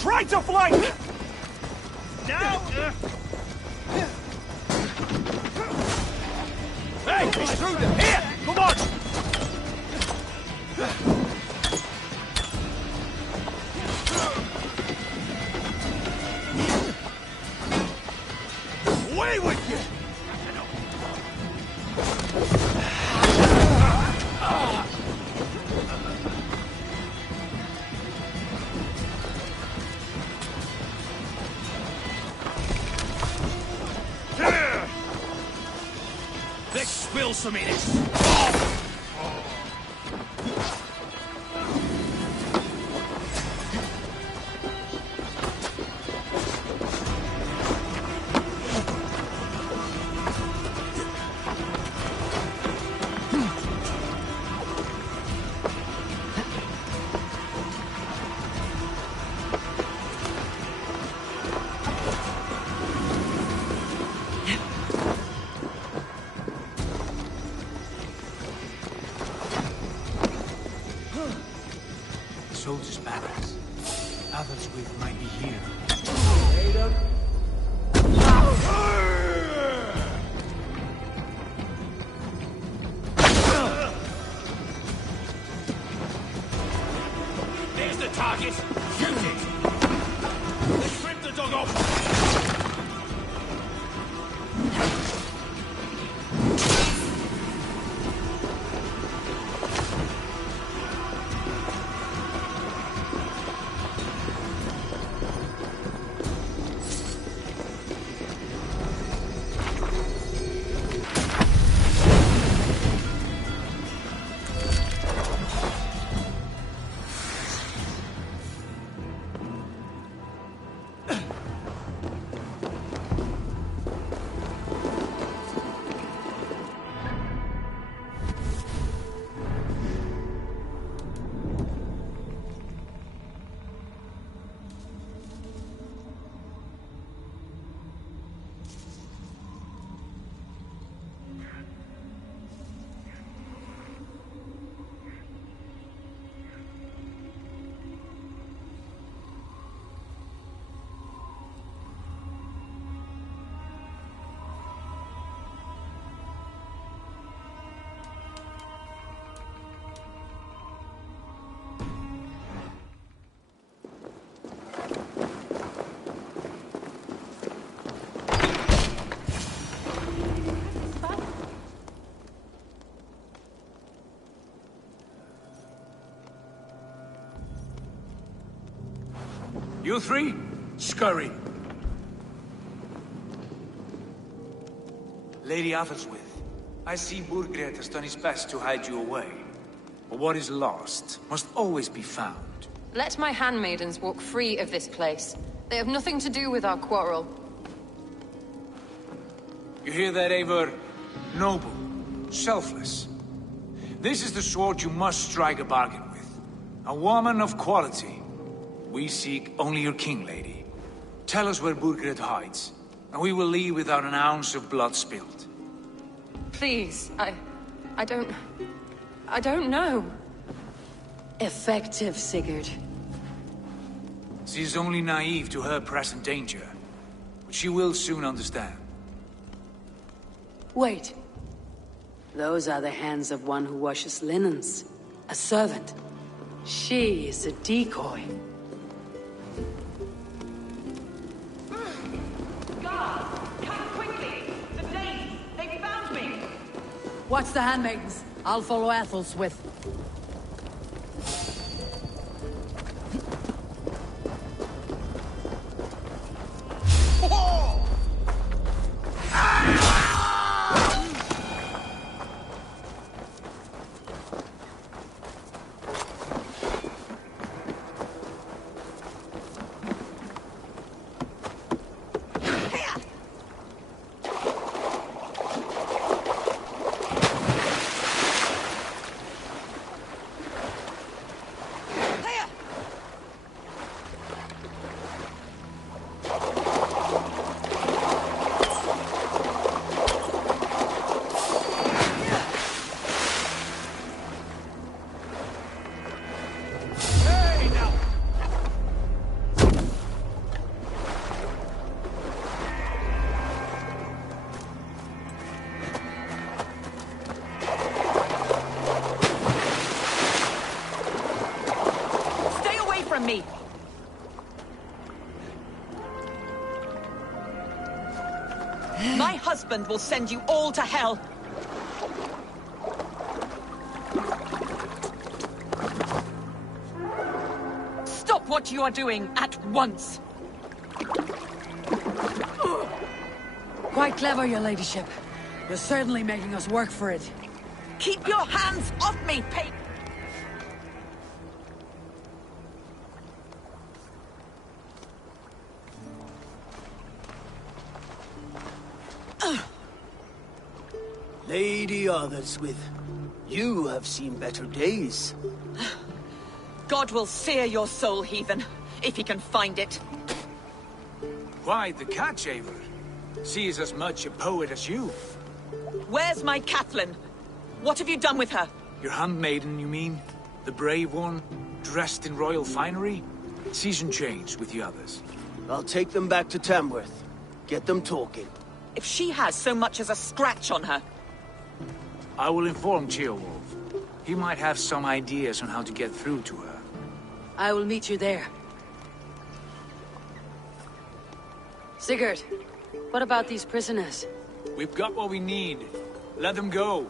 Try to flank! Now! Hey, he's through there! Here! Come on! Away with you! Let's spill some in it! Soldiers' barracks. Others with might be here. There's the target! Shoot it! Let's strip the dog off! You three, scurry. Lady Athelstwith, I see Burgred has done his best to hide you away. But what is lost must always be found. Let my handmaidens walk free of this place. They have nothing to do with our quarrel. You hear that, Eivor? Noble, selfless. This is the sword you must strike a bargain with. A woman of quality. We seek only your king, lady. Tell us where Burgred hides, and we will leave without an ounce of blood spilled. Please, I don't know. Effective, Sigurd. She is only naive to her present danger, but she will soon understand. Wait. Those are the hands of one who washes linens. A servant. She is a decoy. Watch the handmaidens. I'll follow Athelstwith. Me. My husband will send you all to hell. Stop what you are doing at once. Quite clever, your ladyship. You're certainly making us work for it. Keep your hands off me, Pete! Lady Otherswith, you have seen better days. God will sear your soul, heathen, if he can find it. Why, the catch, Eivor? She is as much a poet as you. Where's my Catelyn? What have you done with her? Your handmaiden, you mean? The brave one, dressed in royal finery? Season changed with the others. I'll take them back to Tamworth. Get them talking. If she has so much as a scratch on her... I will inform Ceolwulf. He might have some ideas on how to get through to her. I will meet you there. Sigurd, what about these prisoners? We've got what we need. Let them go.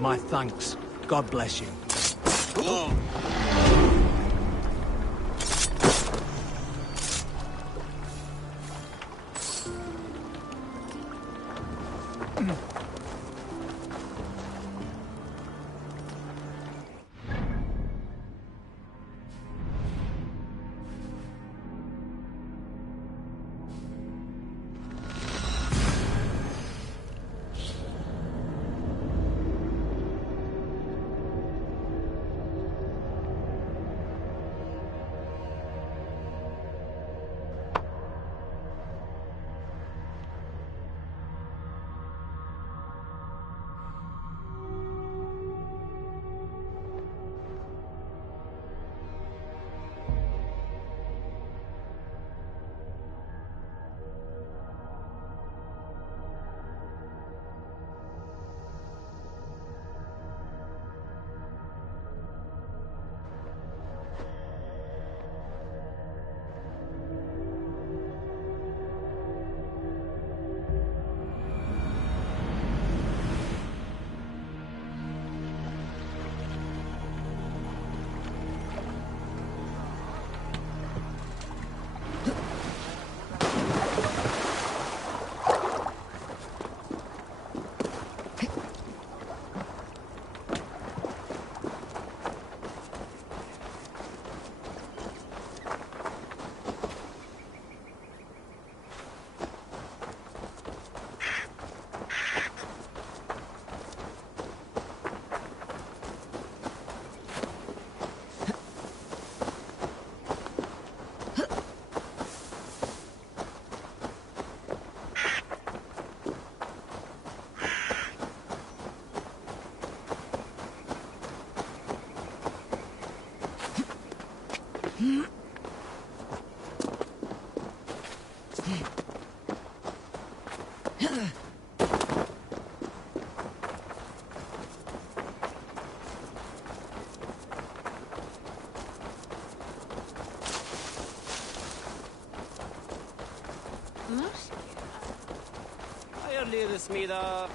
My thanks. God bless you. Smida.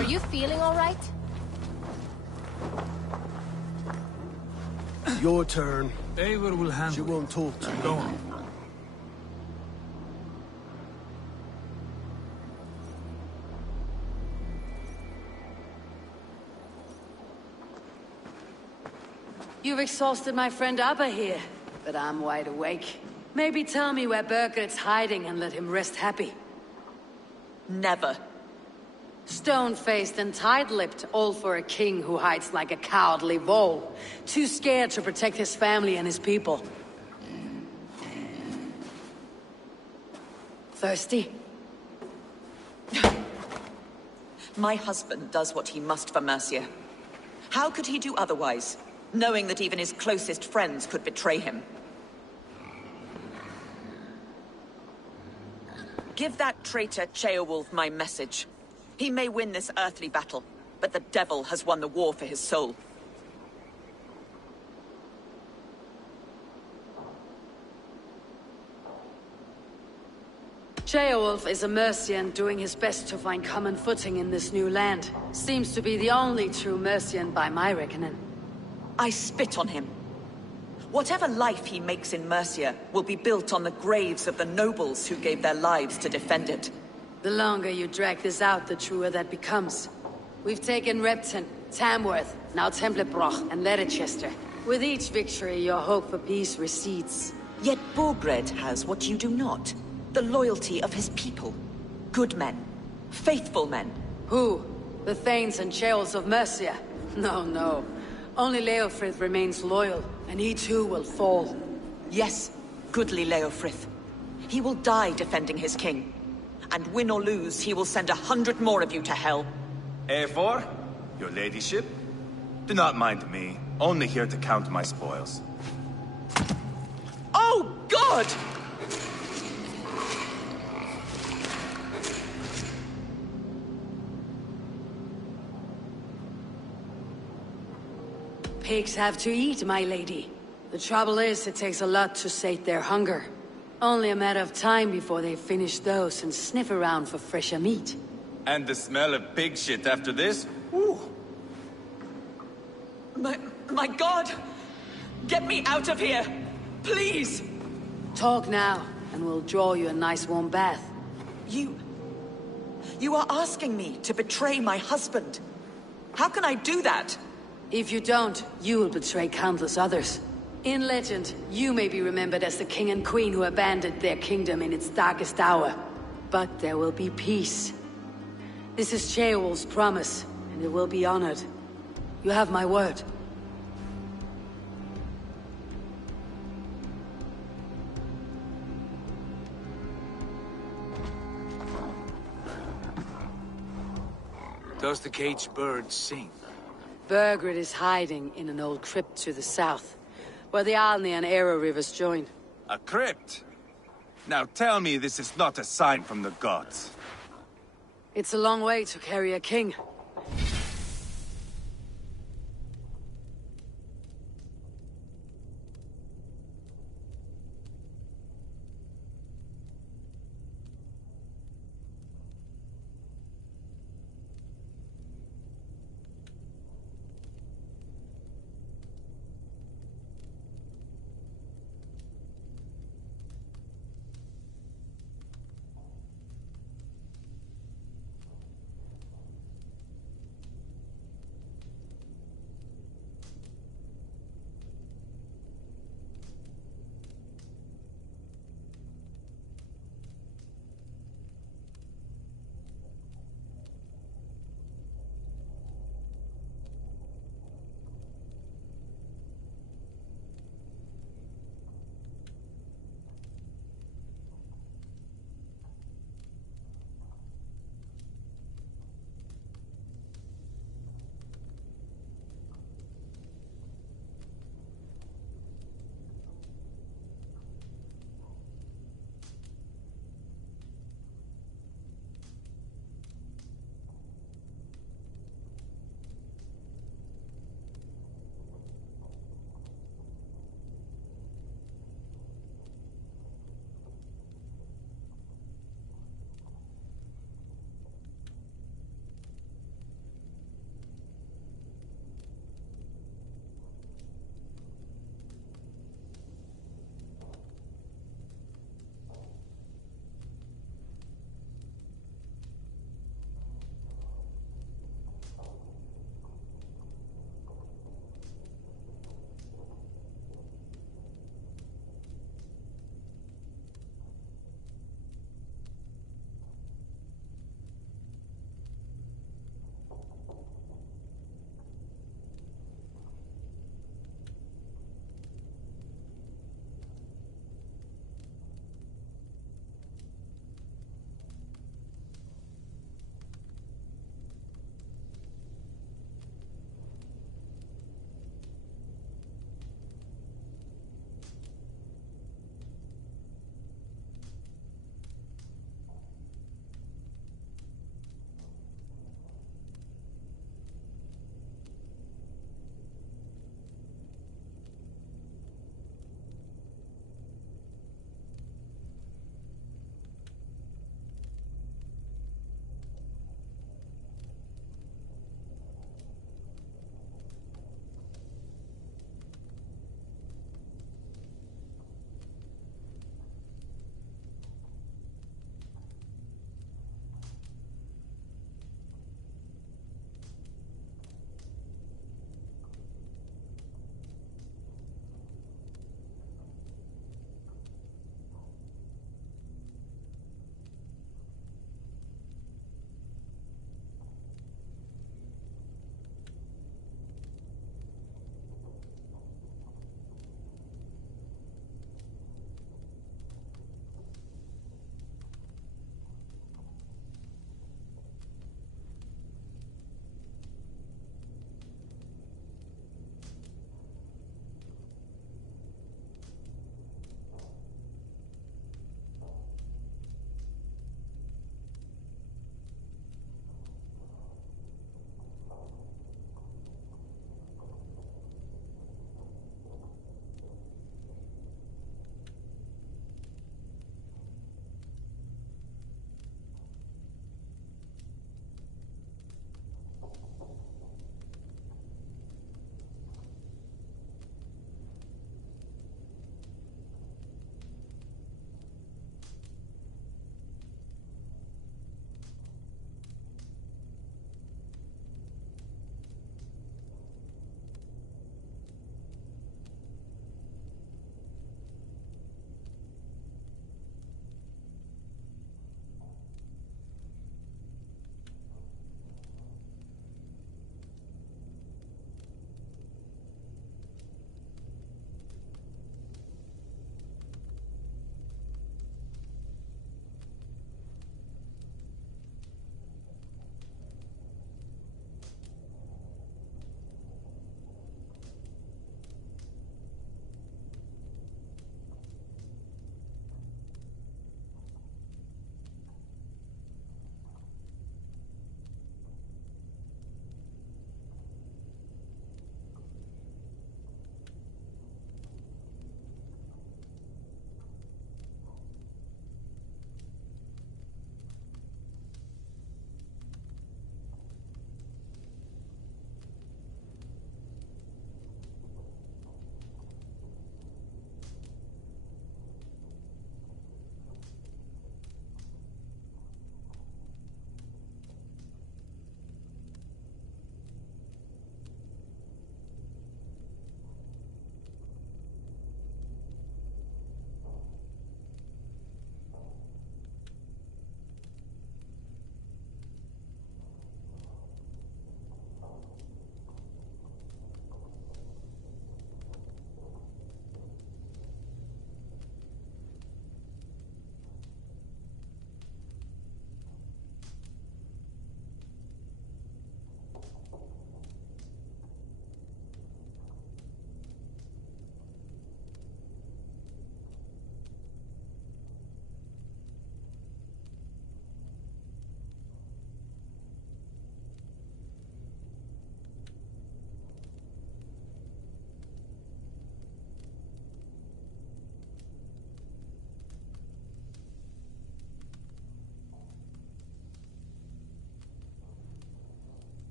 Are you feeling all right? Your turn. Eivor will handle She won't talk to you. Go on. You've exhausted my friend Abba here, but I'm wide awake. Maybe tell me where Birgit's hiding and let him rest happy. Never. Stone-faced and tight-lipped, all for a king who hides like a cowardly vole. Too scared to protect his family and his people. Thirsty? My husband does what he must for Mercia. How could he do otherwise, knowing that even his closest friends could betray him? Give that traitor Ceolwulf my message. He may win this earthly battle, but the devil has won the war for his soul. Ceolwulf is a Mercian doing his best to find common footing in this new land. Seems to be the only true Mercian by my reckoning. I spit on him. Whatever life he makes in Mercia will be built on the graves of the nobles who gave their lives to defend it. The longer you drag this out, the truer that becomes. We've taken Repton, Tamworth, now Templebroch, and Leicester. With each victory, your hope for peace recedes. Yet Borgred has what you do not. The loyalty of his people. Good men. Faithful men. Who? The Thanes and Ceolls of Mercia? No, no. Only Leofrith remains loyal, and he too will fall. Yes, goodly Leofrith. He will die defending his king. And win or lose, he will send 100 more of you to hell. Eivor, your ladyship? Do not mind me. Only here to count my spoils. Oh, God! Pigs have to eat, my lady. The trouble is, it takes a lot to sate their hunger. Only a matter of time before they finish those and sniff around for fresher meat. And the smell of pig shit after this? Whew. My God! Get me out of here! Please! Talk now, and we'll draw you a nice warm bath. You are asking me to betray my husband. How can I do that? If you don't, you will betray countless others. In legend, you may be remembered as the king and queen who abandoned their kingdom in its darkest hour. But there will be peace. This is Ceolwulf's promise, and it will be honored. You have my word. Does the caged bird sing? Birgit is hiding in an old crypt to the south, where the Alni and Arrow rivers join. A crypt? Now tell me this is not a sign from the gods. It's a long way to carry a king.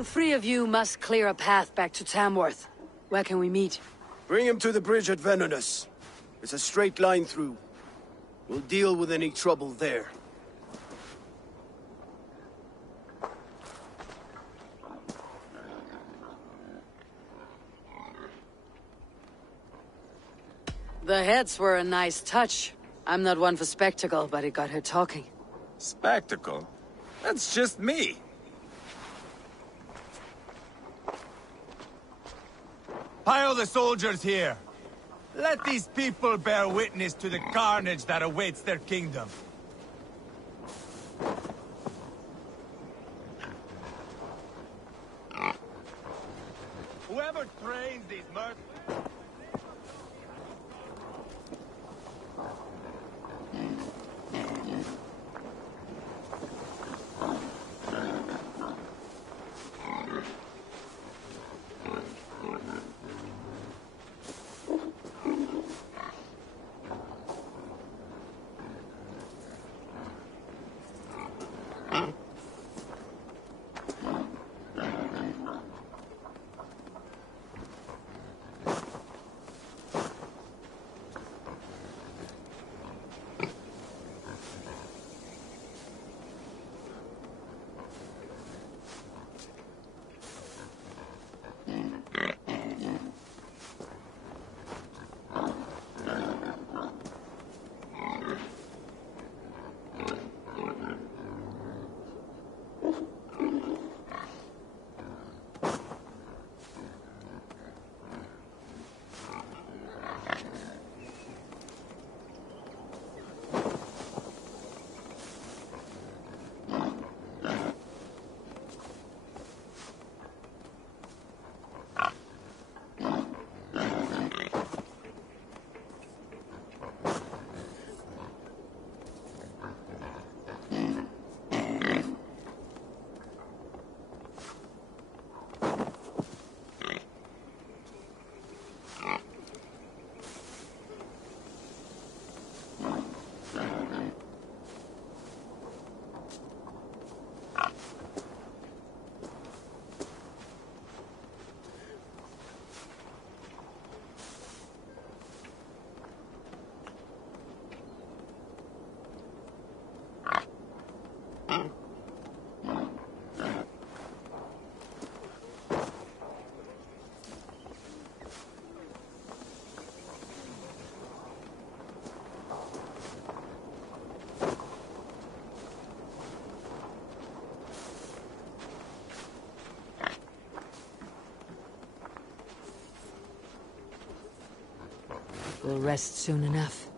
The three of you must clear a path back to Tamworth. Where can we meet? Bring him to the bridge at Venonus. It's a straight line through. We'll deal with any trouble there. The heads were a nice touch. I'm not one for spectacle, but it got her talking. Spectacle? That's just me. Pile the soldiers here. Let these people bear witness to the carnage that awaits their kingdom. Whoever trains these mercenaries... We'll rest soon enough.